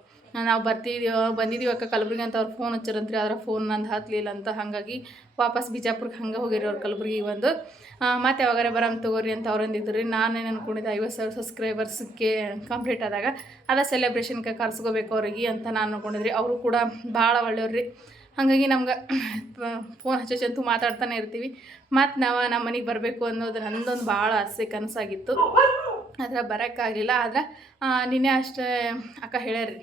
ನಾವು ಬರ್ತಿದ್ದೀವಿ ಬಂದಿದ್ದೀವಿ ಅಕ್ಕ ಕಲಬುರ್ಗಿ ಅಂತ ಅವ್ರು ಫೋನ್ ಹಚ್ಚಿರಂತ್ರಿ. ಆದ್ರೆ ಫೋನ್ ನಂದು ಹತ್ತಲಿಲ್ಲ ಅಂತ ಹಾಗಾಗಿ ವಾಪಸ್ ಬಿಜಾಪುರ್ಗೆ ಹಂಗೆ ಹೋಗಿರಿ ಅವ್ರು ಕಲಬುರ್ಗಿಗೆ ಬಂದು. ಮತ್ತು ಯಾವಾಗಾರ ಬರಮ್ ತಗೋರಿ ಅಂತ ಅವ್ರು ಅಂದಿದ್ರು ರೀ ನಾನೇನು ಅನ್ಕೊಂಡಿದ್ದೆ ಐವತ್ತು ಸಾವಿರ ಸಬ್ಸ್ಕ್ರೈಬರ್ಸ್ಗೆ ಕಂಪ್ಲೀಟ್ ಆದಾಗ ಅದು ಸೆಲೆಬ್ರೇಷನ್ಗೆ ಕರ್ಸ್ಕೋಬೇಕು ಅವ್ರಿಗೆ ಅಂತ ನಾನು ಅಂದ್ಕೊಂಡಿದ್ರಿ ಅವರು ಕೂಡ ಭಾಳ ಒಳ್ಳೆಯವ್ರು ರೀ ಹಾಗಾಗಿ ನಮ್ಗೆ ಫೋನ್ ಹಚ್ಚಂತೂ ಮಾತಾಡ್ತಾನೆ ಇರ್ತೀವಿ. ಮತ್ತು ನಾವು ನಮ್ಮ ಮನೆಗೆ ಬರಬೇಕು ಅನ್ನೋದು ನಂದೊಂದು ಭಾಳ ಆಸೆ, ಕನಸಾಗಿತ್ತು. ಆದರೆ ಬರೋಕ್ಕಾಗಲಿಲ್ಲ. ಆದ್ರೆ ನಿನ್ನೆ ಅಷ್ಟೇ ಅಕ್ಕ ಹೇಳ್ಯಾರ್ರಿ.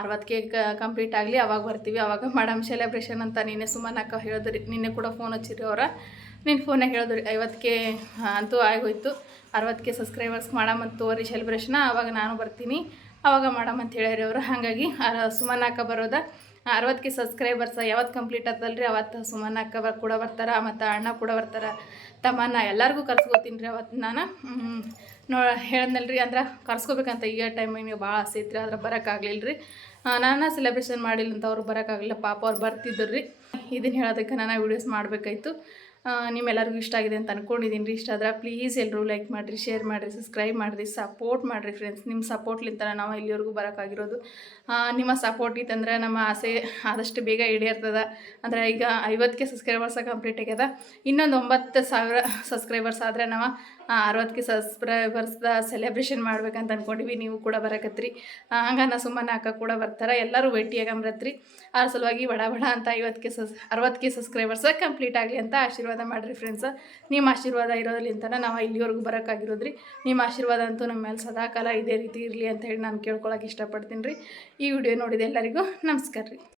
ಅರವತ್ತು ಕೇಕ್ ಕಂಪ್ಲೀಟ್ ಆಗಲಿ, ಅವಾಗ ಬರ್ತೀವಿ. ಅವಾಗ ಮೇಡಮ್ ಸೆಲೆಬ್ರೇಷನ್ ಅಂತ ನಿನ್ನೆ ಸುಮ್ಮನೆ ಅಕ್ಕ ಹೇಳಿದ್ರಿ. ನಿನ್ನೆ ಕೂಡ ಫೋನ್ ಹಚ್ಚಿರಿ ಅವರ. ನಿನ್ನ ಫೋನಾಗ ಹೇಳಿದ್ರಿ ಐವತ್ತಕ್ಕೆ ಅಂತೂ ಆಗೋಯ್ತು. ಅರವತ್ತಕ್ಕೆ ಸಬ್ಸ್ಕ್ರೈಬರ್ಸ್ ಮಾಡಮಂತ ತೋರಿ ಸೆಲೆಬ್ರೇಷನ್ ಅವಾಗ ನಾನು ಬರ್ತೀನಿ. ಅವಾಗ ಅಂತ ಹೇಳ್ಯಾರಿ ಅವರು. ಹಾಗಾಗಿ ಸುಮನ್ ಅಕ್ಕ ಬರೋದ. ಅರವತ್ತಕ್ಕೆ ಸಬ್ಸ್ಕ್ರೈಬರ್ಸ್ ಯಾವತ್ತು ಕಂಪ್ಲೀಟ್ ಆಗ್ತಲ್ರಿ ಅವತ್ತು ಸುಮನ್ ಅಕ್ಕ ಬರ್, ಕೂಡ ಬರ್ತಾರೆ, ಮತ್ತು ಅಣ್ಣ ಕೂಡ ಬರ್ತಾರ. ತಮ್ಮನ್ನ ಎಲ್ಲರಿಗೂ ಕರ್ಸ್ಕೊತೀನಿ ರೀ ಅವತ್ತು ನಾನು. ನೋ ರೀ ಅಂದ್ರೆ ಕರ್ಸ್ಕೋಬೇಕಂತ ಈಗ ಟೈಮಿಗೆ ಭಾಳ ಆಸೆ ಐತ್ರಿ, ಆದ್ರೆ ಬರೋಕ್ಕಾಗಲಿಲ್ಲ ರೀ ನಾನು ಸೆಲೆಬ್ರೇಷನ್ ಮಾಡಿಲ್ಲ ಅಂತ ಅವ್ರು ಬರೋಕ್ಕಾಗಲಿಲ್ಲ, ಪಾಪ ಅವ್ರು ಬರ್ತಿದ್ರು ರೀ ಇದನ್ನು ಹೇಳೋದಕ್ಕೆ ನಾನು ವೀಡಿಯೋಸ್ ಮಾಡಬೇಕಾಯ್ತು. ನಿಮ್ಮೆಲ್ಲರಿಗೂ ಇಷ್ಟ ಆಗಿದೆ ಅಂತ ಅಂದ್ಕೊಂಡಿದ್ದೀನಿ ರೀ ಇಷ್ಟ ಆದ್ರೆ ಪ್ಲೀಸ್ ಎಲ್ಲರೂ ಲೈಕ್ ಮಾಡಿರಿ ಶೇರ್ ಮಾಡಿರಿ ಸಬ್ಸ್ಕ್ರೈಬ್ ಮಾಡಿರಿ ಸಪೋರ್ಟ್ ಮಾಡಿರಿ ಫ್ರೆಂಡ್ಸ್ ನಿಮ್ಮ ಸಪೋರ್ಟ್ಲಿಂತ ನಾವು ಇಲ್ಲಿವರೆಗೂ ಬರೋಕ್ಕಾಗಿರೋದು. ನಿಮ್ಮ ಸಪೋರ್ಟ್ ಇತ್ತಂದ್ರೆ ನಮ್ಮ ಆಸೆ ಆದಷ್ಟು ಬೇಗ ಈಡೇರ್ತದ. ಅಂದರೆ ಈಗ ಐವತ್ತಕ್ಕೆ ಸಬ್ಸ್ಕ್ರೈಬರ್ಸ ಕಂಪ್ಲೀಟ್ ಆಗ್ಯದ. ಇನ್ನೊಂದು ಒಂಬತ್ತು ಸಾವಿರ ಸಬ್ಸ್ಕ್ರೈಬರ್ಸ್ ಆದರೆ ನಾವು ಅರವತ್ತಕ್ಕೆ ಸಬ್ಸ್ಕ್ರೈಬರ್ಸ್ದ ಸೆಲೆಬ್ರೇಷನ್ ಮಾಡ್ಬೇಕಂತ ಅಂದ್ಕೊಂಡಿವಿ ನೀವು ಕೂಡ ಬರಕತ್ರಿ. ಹಂಗೆ ನಾ ಸುಮ್ಮನೆ ಅಕ್ಕ ಕೂಡ ಬರ್ತಾರೆ, ಎಲ್ಲರೂ ಭೇಟಿಯಾಗಂಬ್ರತ್ರಿ ಅದ್ರ ಸಲುವಾಗಿ ಬಡ ಬಡ ಅಂತ ಐವತ್ತಕ್ಕೆ ಸಸ್ ಅರವತ್ತಕ್ಕೆ ಸಬ್ಸ್ಕ್ರೈಬರ್ಸ್ ಕಂಪ್ಲೀಟ್ ಆಗಲಿ ಅಂತ ಆಶೀರ್ವಾದ ಮಾಡಿರಿ ಫ್ರೆಂಡ್ಸ್ ನಿಮ್ಮ ಆಶೀರ್ವಾದ ಇರೋದ್ರಿಂತ ನಾವು ಇಲ್ಲಿವರೆಗೂ ಬರೋಕ್ಕಾಗಿರೋದ್ರಿ. ನಿಮ್ಮ ಆಶೀರ್ವಾದ ಅಂತೂ ನಮ್ಮ ಮೇಲೆ ಸದಾಕಾಲ ಇದೇ ರೀತಿ ಇರಲಿ ಅಂತ ಹೇಳಿ ನಾನು ಕೇಳ್ಕೊಳಕ್ಕೆ ಇಷ್ಟಪಡ್ತೀನಿ ರೀ. ಈ ವಿಡಿಯೋ ನೋಡಿದ ಎಲ್ಲರಿಗೂ ನಮಸ್ಕಾರ ರೀ.